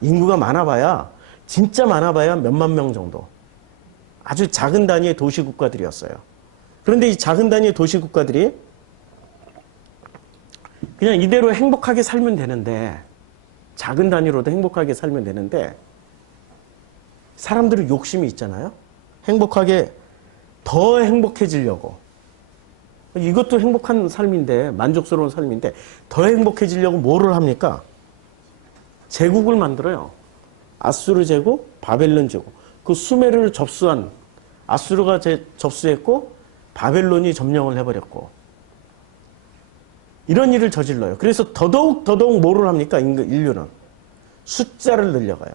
인구가 많아봐야 진짜 많아봐야 몇만 명 정도. 아주 작은 단위의 도시국가들이었어요. 그런데 이 작은 단위의 도시국가들이 그냥 이대로 행복하게 살면 되는데, 작은 단위로도 행복하게 살면 되는데, 사람들은 욕심이 있잖아요. 행복하게, 더 행복해지려고. 이것도 행복한 삶인데, 만족스러운 삶인데, 더 행복해지려고 뭐를 합니까? 제국을 만들어요. 아수르 제국, 바벨론 제국. 그 수메르를 접수한, 아수르가 접수했고, 바벨론이 점령을 해버렸고, 이런 일을 저질러요. 그래서 더더욱 뭐를 합니까? 인류는. 숫자를 늘려가요.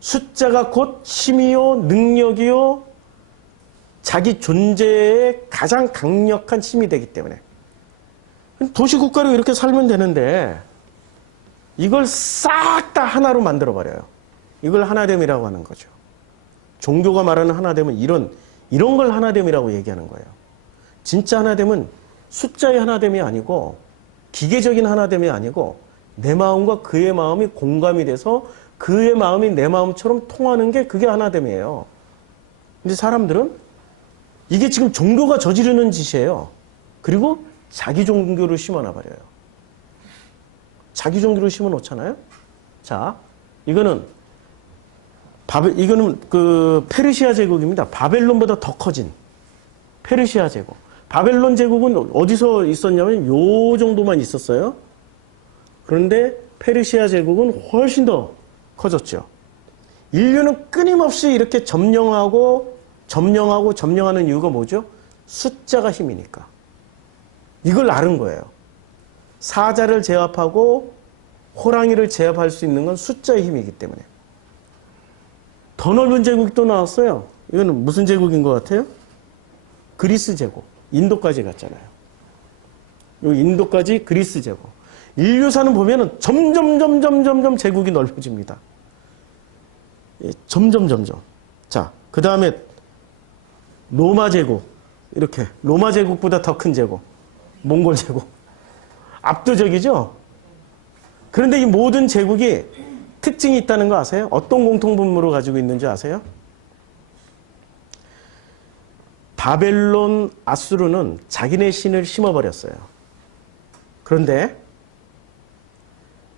숫자가 곧 힘이요, 능력이요, 자기 존재의 가장 강력한 힘이 되기 때문에. 도시국가로 이렇게 살면 되는데, 이걸 싹 다 하나로 만들어버려요. 이걸 하나됨이라고 하는 거죠. 종교가 말하는 하나됨은 이런 걸 하나됨이라고 얘기하는 거예요. 진짜 하나됨은 숫자의 하나됨이 아니고 기계적인 하나됨이 아니고 내 마음과 그의 마음이 공감이 돼서 그의 마음이 내 마음처럼 통하는 게 그게 하나됨이에요. 근데 사람들은 이게 지금 종교가 저지르는 짓이에요. 그리고 자기 종교를 심어놔버려요. 자기 종교를 심어놓잖아요. 자, 이거는 그 페르시아 제국입니다. 바벨론보다 더 커진 페르시아 제국. 바벨론 제국은 어디서 있었냐면 요 정도만 있었어요. 그런데 페르시아 제국은 훨씬 더 커졌죠. 인류는 끊임없이 이렇게 점령하는 이유가 뭐죠? 숫자가 힘이니까. 이걸 아는 거예요. 사자를 제압하고 호랑이를 제압할 수 있는 건 숫자의 힘이기 때문에. 더 넓은 제국이 또 나왔어요. 이거는 무슨 제국인 것 같아요? 그리스 제국. 인도까지 갔잖아요. 요 인도까지 그리스 제국. 인류사는 보면은 점점 제국이 넓어집니다. 점점. 자, 그 다음에 로마 제국. 이렇게. 로마 제국보다 더 큰 제국. 몽골 제국. 압도적이죠? 그런데 이 모든 제국이 특징이 있다는 거 아세요? 어떤 공통분모를 가지고 있는지 아세요? 바벨론, 아수르는 자기네 신을 심어버렸어요. 그런데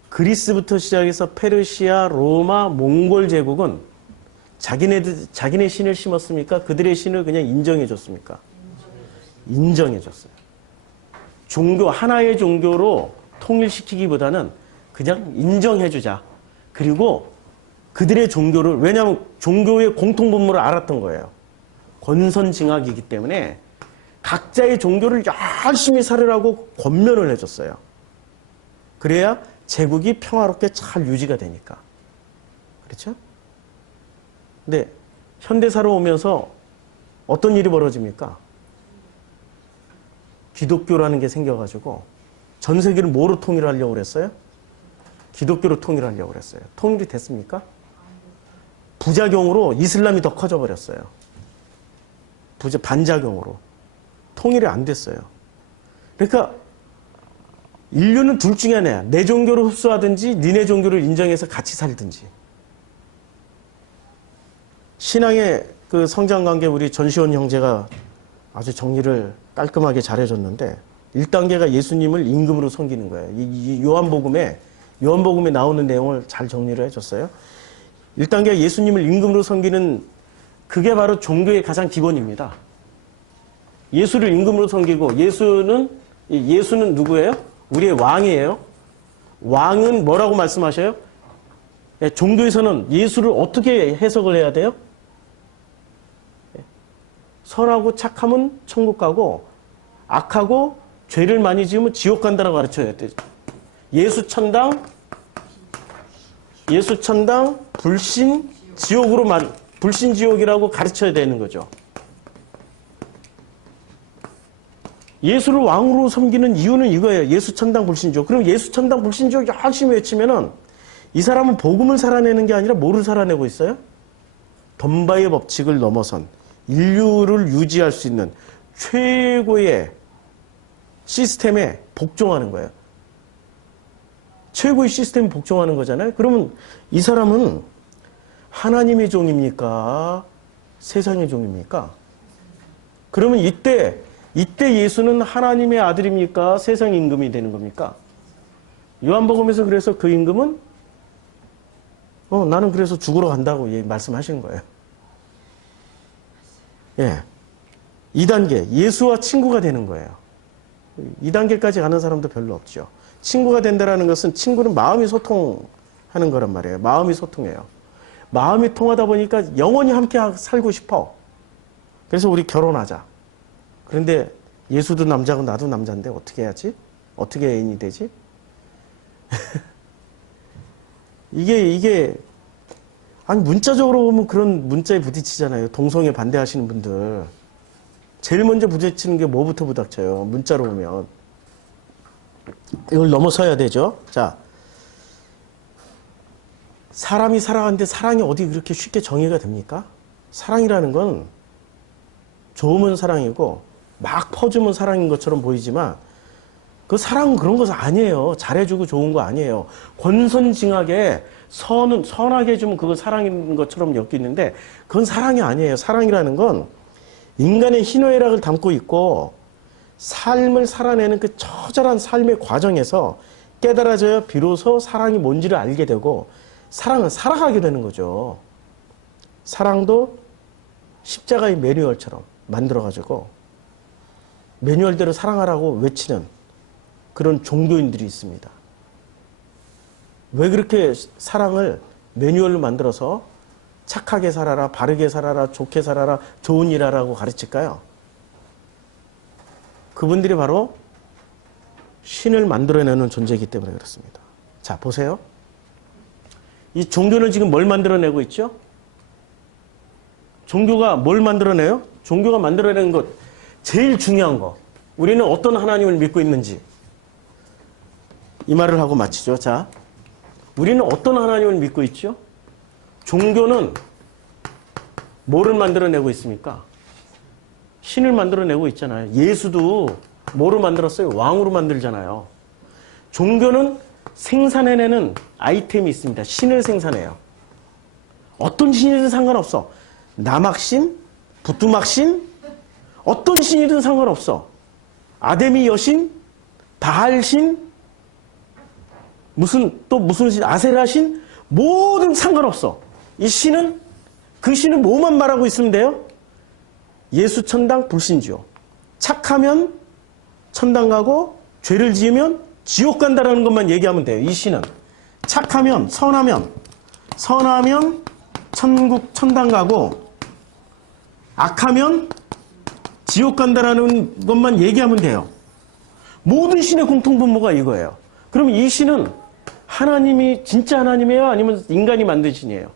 그리스부터 시작해서 페르시아, 로마, 몽골 제국은 자기네 신을 심었습니까? 그들의 신을 그냥 인정해줬습니까? 인정해줬어요. 하나의 종교로 통일시키기보다는 그냥 인정해주자. 그리고 그들의 종교를, 왜냐하면 종교의 공통분모를 알았던 거예요. 권선징악이기 때문에 각자의 종교를 열심히 살으라고 권면을 해줬어요. 그래야 제국이 평화롭게 잘 유지가 되니까. 그렇죠? 근데 현대사로 오면서 어떤 일이 벌어집니까? 기독교라는 게 생겨가지고 전 세계를 뭐로 통일하려고 그랬어요? 기독교로 통일하려고 그랬어요. 통일이 됐습니까? 부작용으로 이슬람이 더 커져버렸어요. 반작용으로. 통일이 안 됐어요. 그러니까 인류는 둘 중에 하나야. 내 종교를 흡수하든지 니네 종교를 인정해서 같이 살든지. 신앙의 그 성장관계 우리 전시원 형제가 아주 정리를 깔끔하게 잘해줬는데 1단계가 예수님을 임금으로 섬기는 거예요. 이 요한복음에 나오는 내용을 잘 정리를 해줬어요. 1단계가 예수님을 임금으로 섬기는 그게 바로 종교의 가장 기본입니다. 예수를 임금으로 섬기고 예수는 누구예요? 우리의 왕이에요. 왕은 뭐라고 말씀하셔요? 종교에서는 예수를 어떻게 해석을 해야 돼요? 선하고 착하면 천국 가고 악하고 죄를 많이 지으면 지옥 간다라고 가르쳐야 돼요. 예수 천당, 불신 지옥이라고 가르쳐야 되는 거죠. 예수를 왕으로 섬기는 이유는 이거예요. 예수 천당 불신지옥. 그럼 예수 천당 불신지옥 열심히 외치면은 이 사람은 복음을 살아내는 게 아니라 뭐를 살아내고 있어요? 덤바의 법칙을 넘어선 인류를 유지할 수 있는 최고의 시스템에 복종하는 거예요. 최고의 시스템에 복종하는 거잖아요. 그러면 이 사람은 하나님의 종입니까? 세상의 종입니까? 그러면 이때 예수는 하나님의 아들입니까? 세상 임금이 되는 겁니까? 요한복음에서 그래서 그 임금은 나는 그래서 죽으러 간다고 말씀하시는 거예요. 예. 2단계, 예수와 친구가 되는 거예요. 2단계까지 가는 사람도 별로 없죠. 친구가 된다는 것은 친구는 마음이 소통하는 거란 말이에요. 마음이 소통해요. 마음이 통하다 보니까 영원히 함께 살고 싶어. 그래서 우리 결혼하자. 그런데 예수도 남자고 나도 남자인데 어떻게 해야지? 어떻게 애인이 되지? 이게 아니 문자적으로 보면 그런 문자에 부딪히잖아요. 동성애 반대하시는 분들. 제일 먼저 부딪히는 게 뭐부터 부닥쳐요? 문자로 보면. 이걸 넘어서야 되죠. 자, 사람이 살아가는데 사랑이 어디 그렇게 쉽게 정의가 됩니까? 사랑이라는 건 좋으면 사랑이고 막 퍼주면 사랑인 것처럼 보이지만 그 사랑은 그런 것은 아니에요. 잘해주고 좋은 거 아니에요. 권선징악에 선하게 해주면 그거 사랑인 것처럼 엮이는데 그건 사랑이 아니에요. 사랑이라는 건 인간의 희노애락을 담고 있고 삶을 살아내는 그 처절한 삶의 과정에서 깨달아져야 비로소 사랑이 뭔지를 알게 되고 사랑은 살아가게 되는 거죠. 사랑도 십자가의 매뉴얼처럼 만들어가지고 매뉴얼대로 사랑하라고 외치는 그런 종교인들이 있습니다. 왜 그렇게 사랑을 매뉴얼로 만들어서 착하게 살아라, 바르게 살아라, 좋게 살아라, 좋은 일 하라고 가르칠까요? 그분들이 바로 신을 만들어내는 존재이기 때문에 그렇습니다. 자, 보세요. 이 종교는 지금 뭘 만들어내고 있죠? 종교가 뭘 만들어내요? 종교가 만들어내는 것, 제일 중요한 거. 우리는 어떤 하나님을 믿고 있는지. 이 말을 하고 마치죠. 자, 우리는 어떤 하나님을 믿고 있죠? 종교는 뭐를 만들어내고 있습니까? 신을 만들어내고 있잖아요. 예수도 뭐로 만들었어요? 왕으로 만들잖아요. 종교는 생산해내는 아이템이 있습니다. 신을 생산해요. 어떤 신이든 상관없어. 남악신, 부뚜막신, 어떤 신이든 상관없어. 아데미 여신, 바알신, 무슨 신, 아세라신, 뭐든 상관없어. 이 신은, 그 신은 뭐만 말하고 있으면 돼요? 예수 천당 불신지요. 착하면 천당 가고 죄를 지으면 지옥 간다라는 것만 얘기하면 돼요. 이 신은. 착하면, 선하면 천국 천당 가고 악하면 지옥 간다라는 것만 얘기하면 돼요. 모든 신의 공통분모가 이거예요. 그럼 이 신은 하나님이 진짜 하나님이에요? 아니면 인간이 만든 신이에요?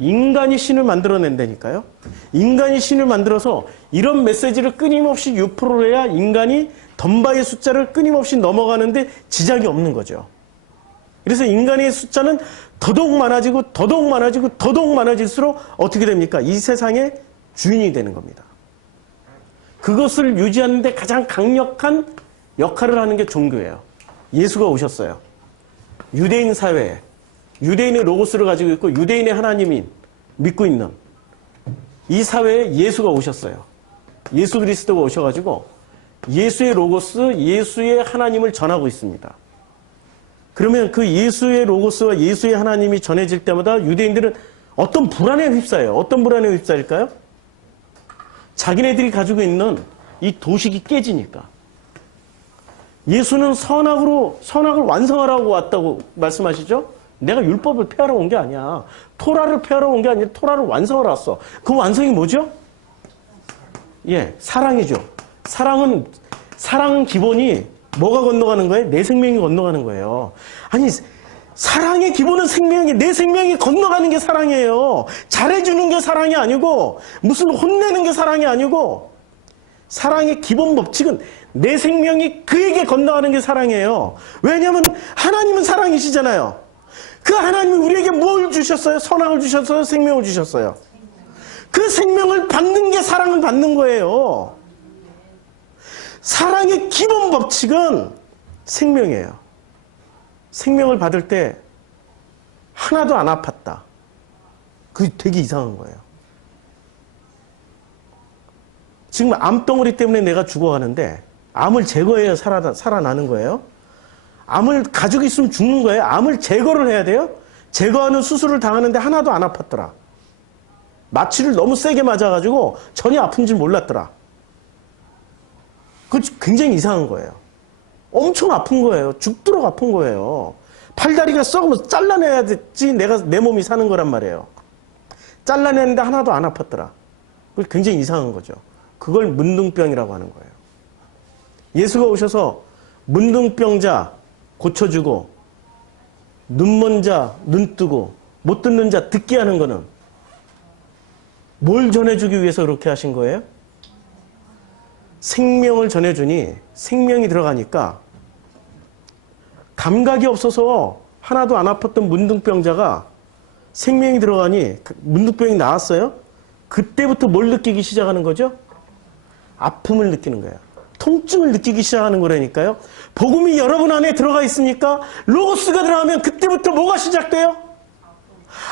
인간이 신을 만들어낸다니까요. 인간이 신을 만들어서 이런 메시지를 끊임없이 유포를 해야 인간이 덤바의 숫자를 끊임없이 넘어가는데 지장이 없는 거죠. 그래서 인간의 숫자는 더더욱 많아질수록 어떻게 됩니까? 이 세상의 주인이 되는 겁니다. 그것을 유지하는 데 가장 강력한 역할을 하는 게 종교예요. 예수가 오셨어요. 유대인 사회에 유대인의 로고스를 가지고 있고 유대인의 하나님이 믿고 있는 이 사회에 예수가 오셨어요. 예수 그리스도가 오셔가지고 예수의 로고스, 예수의 하나님을 전하고 있습니다. 그러면 그 예수의 로고스와 예수의 하나님이 전해질 때마다 유대인들은 어떤 불안에 휩싸여요. 어떤 불안에 휩싸일까요? 자기네들이 가지고 있는 이 도식이 깨지니까. 예수는 선악을 완성하라고 왔다고 말씀하시죠? 내가 율법을 폐하러 온 게 아니야. 토라를 폐하러 온 게 아니라 토라를 완성하러 왔어. 그 완성이 뭐죠? 예, 사랑이죠. 사랑은 기본이 뭐가 건너가는 거예요? 내 생명이 건너가는 거예요. 아니, 사랑의 기본은 내 생명이 건너가는 게 사랑이에요. 잘해주는 게 사랑이 아니고, 무슨 혼내는 게 사랑이 아니고, 사랑의 기본 법칙은 내 생명이 그에게 건너가는 게 사랑이에요. 왜냐하면 하나님은 사랑이시잖아요. 그 하나님이 우리에게 뭘 주셨어요? 선악을 주셨어요? 생명을 주셨어요? 그 생명을 받는 게 사랑을 받는 거예요. 사랑의 기본 법칙은 생명이에요. 생명을 받을 때 하나도 안 아팠다. 그게 되게 이상한 거예요. 지금 암덩어리 때문에 내가 죽어가는데 암을 제거해야 살아나는 거예요. 암을 가지고 있으면 죽는 거예요. 암을 제거를 해야 돼요. 제거하는 수술을 당하는데 하나도 안 아팠더라. 마취를 너무 세게 맞아가지고 전혀 아픈 줄 몰랐더라. 그거 굉장히 이상한 거예요. 엄청 아픈 거예요. 죽도록 아픈 거예요. 팔다리가 썩으면 잘라내야 됐지 내 몸이 사는 거란 말이에요. 잘라내는데 하나도 안 아팠더라. 그게 굉장히 이상한 거죠. 그걸 문둥병이라고 하는 거예요. 예수가 오셔서 문둥병자 고쳐주고 눈먼 자 눈 뜨고 못 듣는 자 듣게 하는 거는 뭘 전해주기 위해서 그렇게 하신 거예요? 생명을 전해주니 생명이 들어가니까 감각이 없어서 하나도 안 아팠던 문둥병자가 생명이 들어가니 문둥병이 나았어요? 그때부터 뭘 느끼기 시작하는 거죠? 아픔을 느끼는 거예요. 통증을 느끼기 시작하는 거라니까요. 복음이 여러분 안에 들어가 있으니까 로고스가 들어가면 그때부터 뭐가 시작돼요?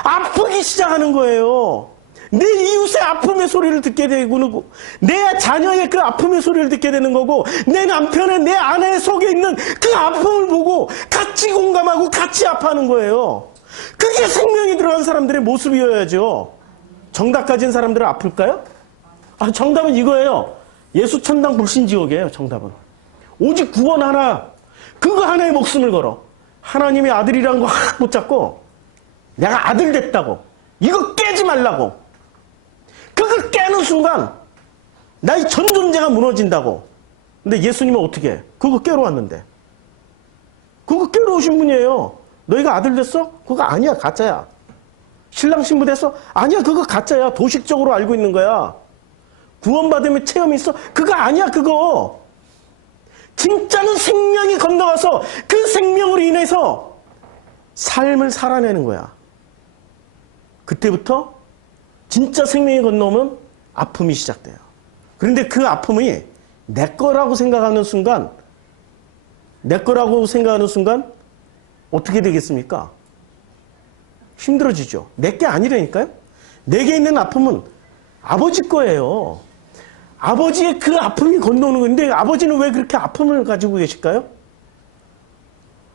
아프기 시작하는 거예요. 내 이웃의 아픔의 소리를 듣게 되고 내 자녀의 그 아픔의 소리를 듣게 되는 거고 내 남편의 내 아내 속에 있는 그 아픔을 보고 같이 공감하고 같이 아파하는 거예요. 그게 생명이 들어간 사람들의 모습이어야죠. 정답 가진 사람들은 아플까요? 정답은 이거예요. 예수 천당 불신지옥이에요. 정답은. 오직 구원 하나, 그거 하나에 목숨을 걸어. 하나님의 아들이라는 거 하나 붙잡고 내가 아들 됐다고 이거 깨지 말라고. 그거 깨는 순간 나의 전 존재가 무너진다고. 근데 예수님은 어떻게 해? 그거 깨러 왔는데. 그거 깨러 오신 분이에요. 너희가 아들 됐어? 그거 아니야. 가짜야. 신랑 신부 됐어? 아니야. 그거 가짜야. 도식적으로 알고 있는 거야. 구원받으면 체험이 있어? 그거 아니야. 그거. 진짜는 생명이 건너가서 그 생명으로 인해서 삶을 살아내는 거야. 그때부터 진짜 생명이 건너오면 아픔이 시작돼요. 그런데 그 아픔이 내 거라고 생각하는 순간 어떻게 되겠습니까? 힘들어지죠. 내게 아니라니까요. 내게 있는 아픔은 아버지 거예요. 아버지의 그 아픔이 건너오는 건데 아버지는 왜 그렇게 아픔을 가지고 계실까요?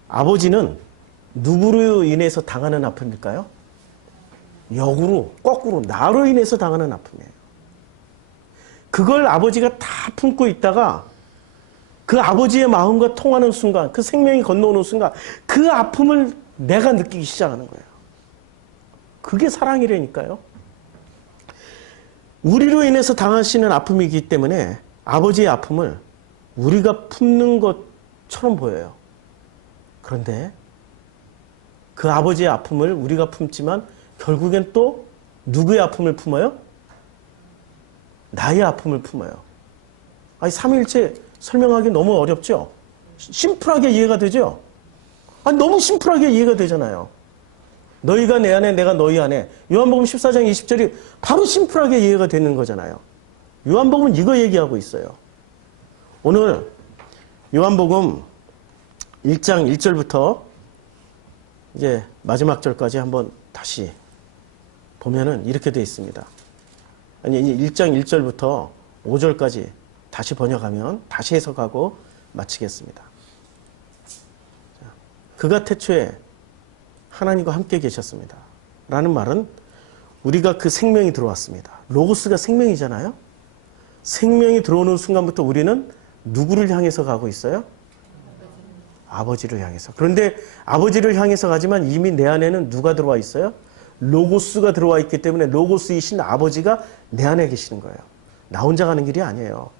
아버지는 누구로 인해서 당하는 아픔일까요? 역으로, 거꾸로 나로 인해서 당하는 아픔이에요. 그걸 아버지가 다 품고 있다가 그 아버지의 마음과 통하는 순간, 그 생명이 건너오는 순간 그 아픔을 내가 느끼기 시작하는 거예요. 그게 사랑이라니까요. 우리로 인해서 당하시는 아픔이기 때문에 아버지의 아픔을 우리가 품는 것처럼 보여요. 그런데 그 아버지의 아픔을 우리가 품지만 결국엔 또 누구의 아픔을 품어요? 나의 아픔을 품어요. 삼위일체 설명하기 너무 어렵죠? 심플하게 이해가 되죠? 너무 심플하게 이해가 되잖아요. 너희가 내 안에 내가 너희 안에. 요한복음 14장 20절이 바로 심플하게 이해가 되는 거잖아요. 요한복음은 이거 얘기하고 있어요. 오늘 요한복음 1장 1절부터 이제 마지막 절까지 한번 다시 보면은 이렇게 되어 있습니다. 1장 1절부터 5절까지 다시 번역하면 다시 해석하고 마치겠습니다. 그가 태초에 하나님과 함께 계셨습니다. 라는 말은 우리가 그 생명이 들어왔습니다. 로고스가 생명이잖아요. 생명이 들어오는 순간부터 우리는 누구를 향해서 가고 있어요? 아버지를 향해서. 그런데 아버지를 향해서 가지만 이미 내 안에는 누가 들어와 있어요? 로고스가 들어와 있기 때문에 로고스이신 아버지가 내 안에 계시는 거예요. 나 혼자 가는 길이 아니에요.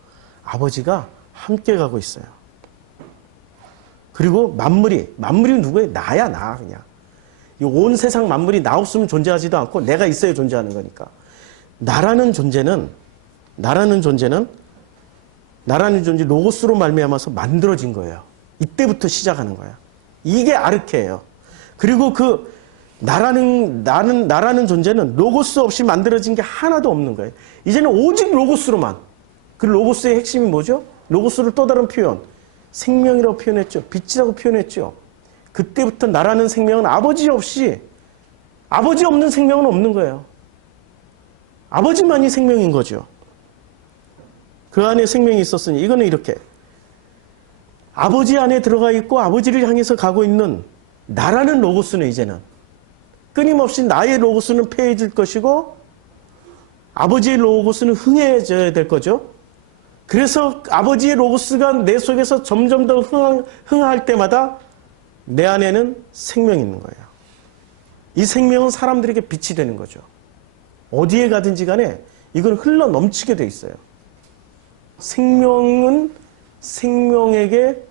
아버지가 함께 가고 있어요. 그리고 만물이 누구예요? 나야, 나 그냥. 이 온 세상 만물이 나 없으면 존재하지도 않고 내가 있어야 존재하는 거니까. 나라는 존재 로고스로 말미암아서 만들어진 거예요. 이때부터 시작하는 거예요. 이게 아르케예요. 그리고 그 나라는 존재는 로고스 없이 만들어진 게 하나도 없는 거예요. 이제는 오직 로고스로만. 그 로고스의 핵심이 뭐죠? 로고스를 또 다른 표현. 생명이라고 표현했죠. 빛이라고 표현했죠. 그때부터 나라는 생명은 아버지 없는 생명은 없는 거예요. 아버지만이 생명인 거죠. 그 안에 생명이 있었으니 이거는 이렇게 아버지 안에 들어가 있고 아버지를 향해서 가고 있는 나라는 로고스는 이제는 끊임없이 나의 로고스는 폐해질 것이고 아버지의 로고스는 흥해져야 될 거죠. 그래서 아버지의 로고스가 내 속에서 점점 더 흥할 때마다 내 안에는 생명이 있는 거예요. 이 생명은 사람들에게 빛이 되는 거죠. 어디에 가든지 간에 이건 흘러 넘치게 돼 있어요. 생명은 생명에게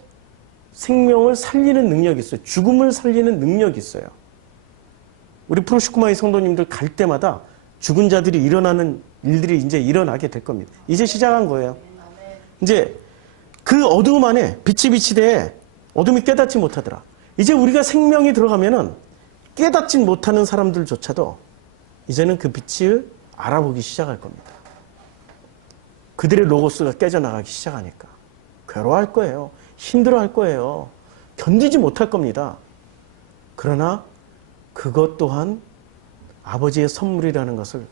생명을 살리는 능력이 있어요. 죽음을 살리는 능력이 있어요. 우리 프로시쿠마의 성도님들 갈 때마다 죽은 자들이 일어나는 일들이 이제 일어나게 될 겁니다. 이제 시작한 거예요. 이제 그 어두움 안에 빛이 돼 어둠이 깨닫지 못하더라. 이제 우리가 생명이 들어가면은 깨닫지 못하는 사람들조차도 이제는 그 빛을 알아보기 시작할 겁니다. 그들의 로고스가 깨져나가기 시작하니까 괴로워할 거예요. 힘들어할 거예요. 견디지 못할 겁니다. 그러나 그것 또한 아버지의 선물이라는 것을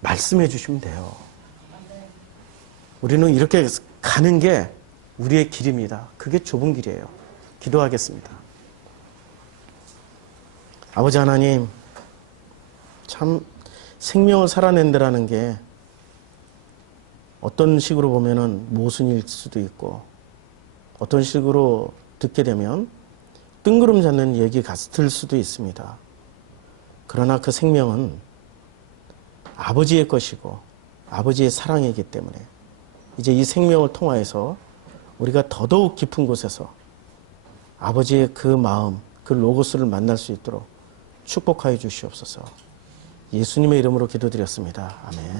말씀해 주시면 돼요. 우리는 이렇게 가는 게 우리의 길입니다. 그게 좁은 길이에요. 기도하겠습니다. 아버지 하나님, 참 생명을 살아낸다라는 게 어떤 식으로 보면은 모순일 수도 있고 어떤 식으로 듣게 되면 뜬구름 잡는 얘기 같을 수도 있습니다. 그러나 그 생명은 아버지의 것이고 아버지의 사랑이기 때문에 이제 이 생명을 통하여서 우리가 더더욱 깊은 곳에서 아버지의 그 마음, 그 로고스를 만날 수 있도록 축복하여 주시옵소서. 예수님의 이름으로 기도드렸습니다. 아멘.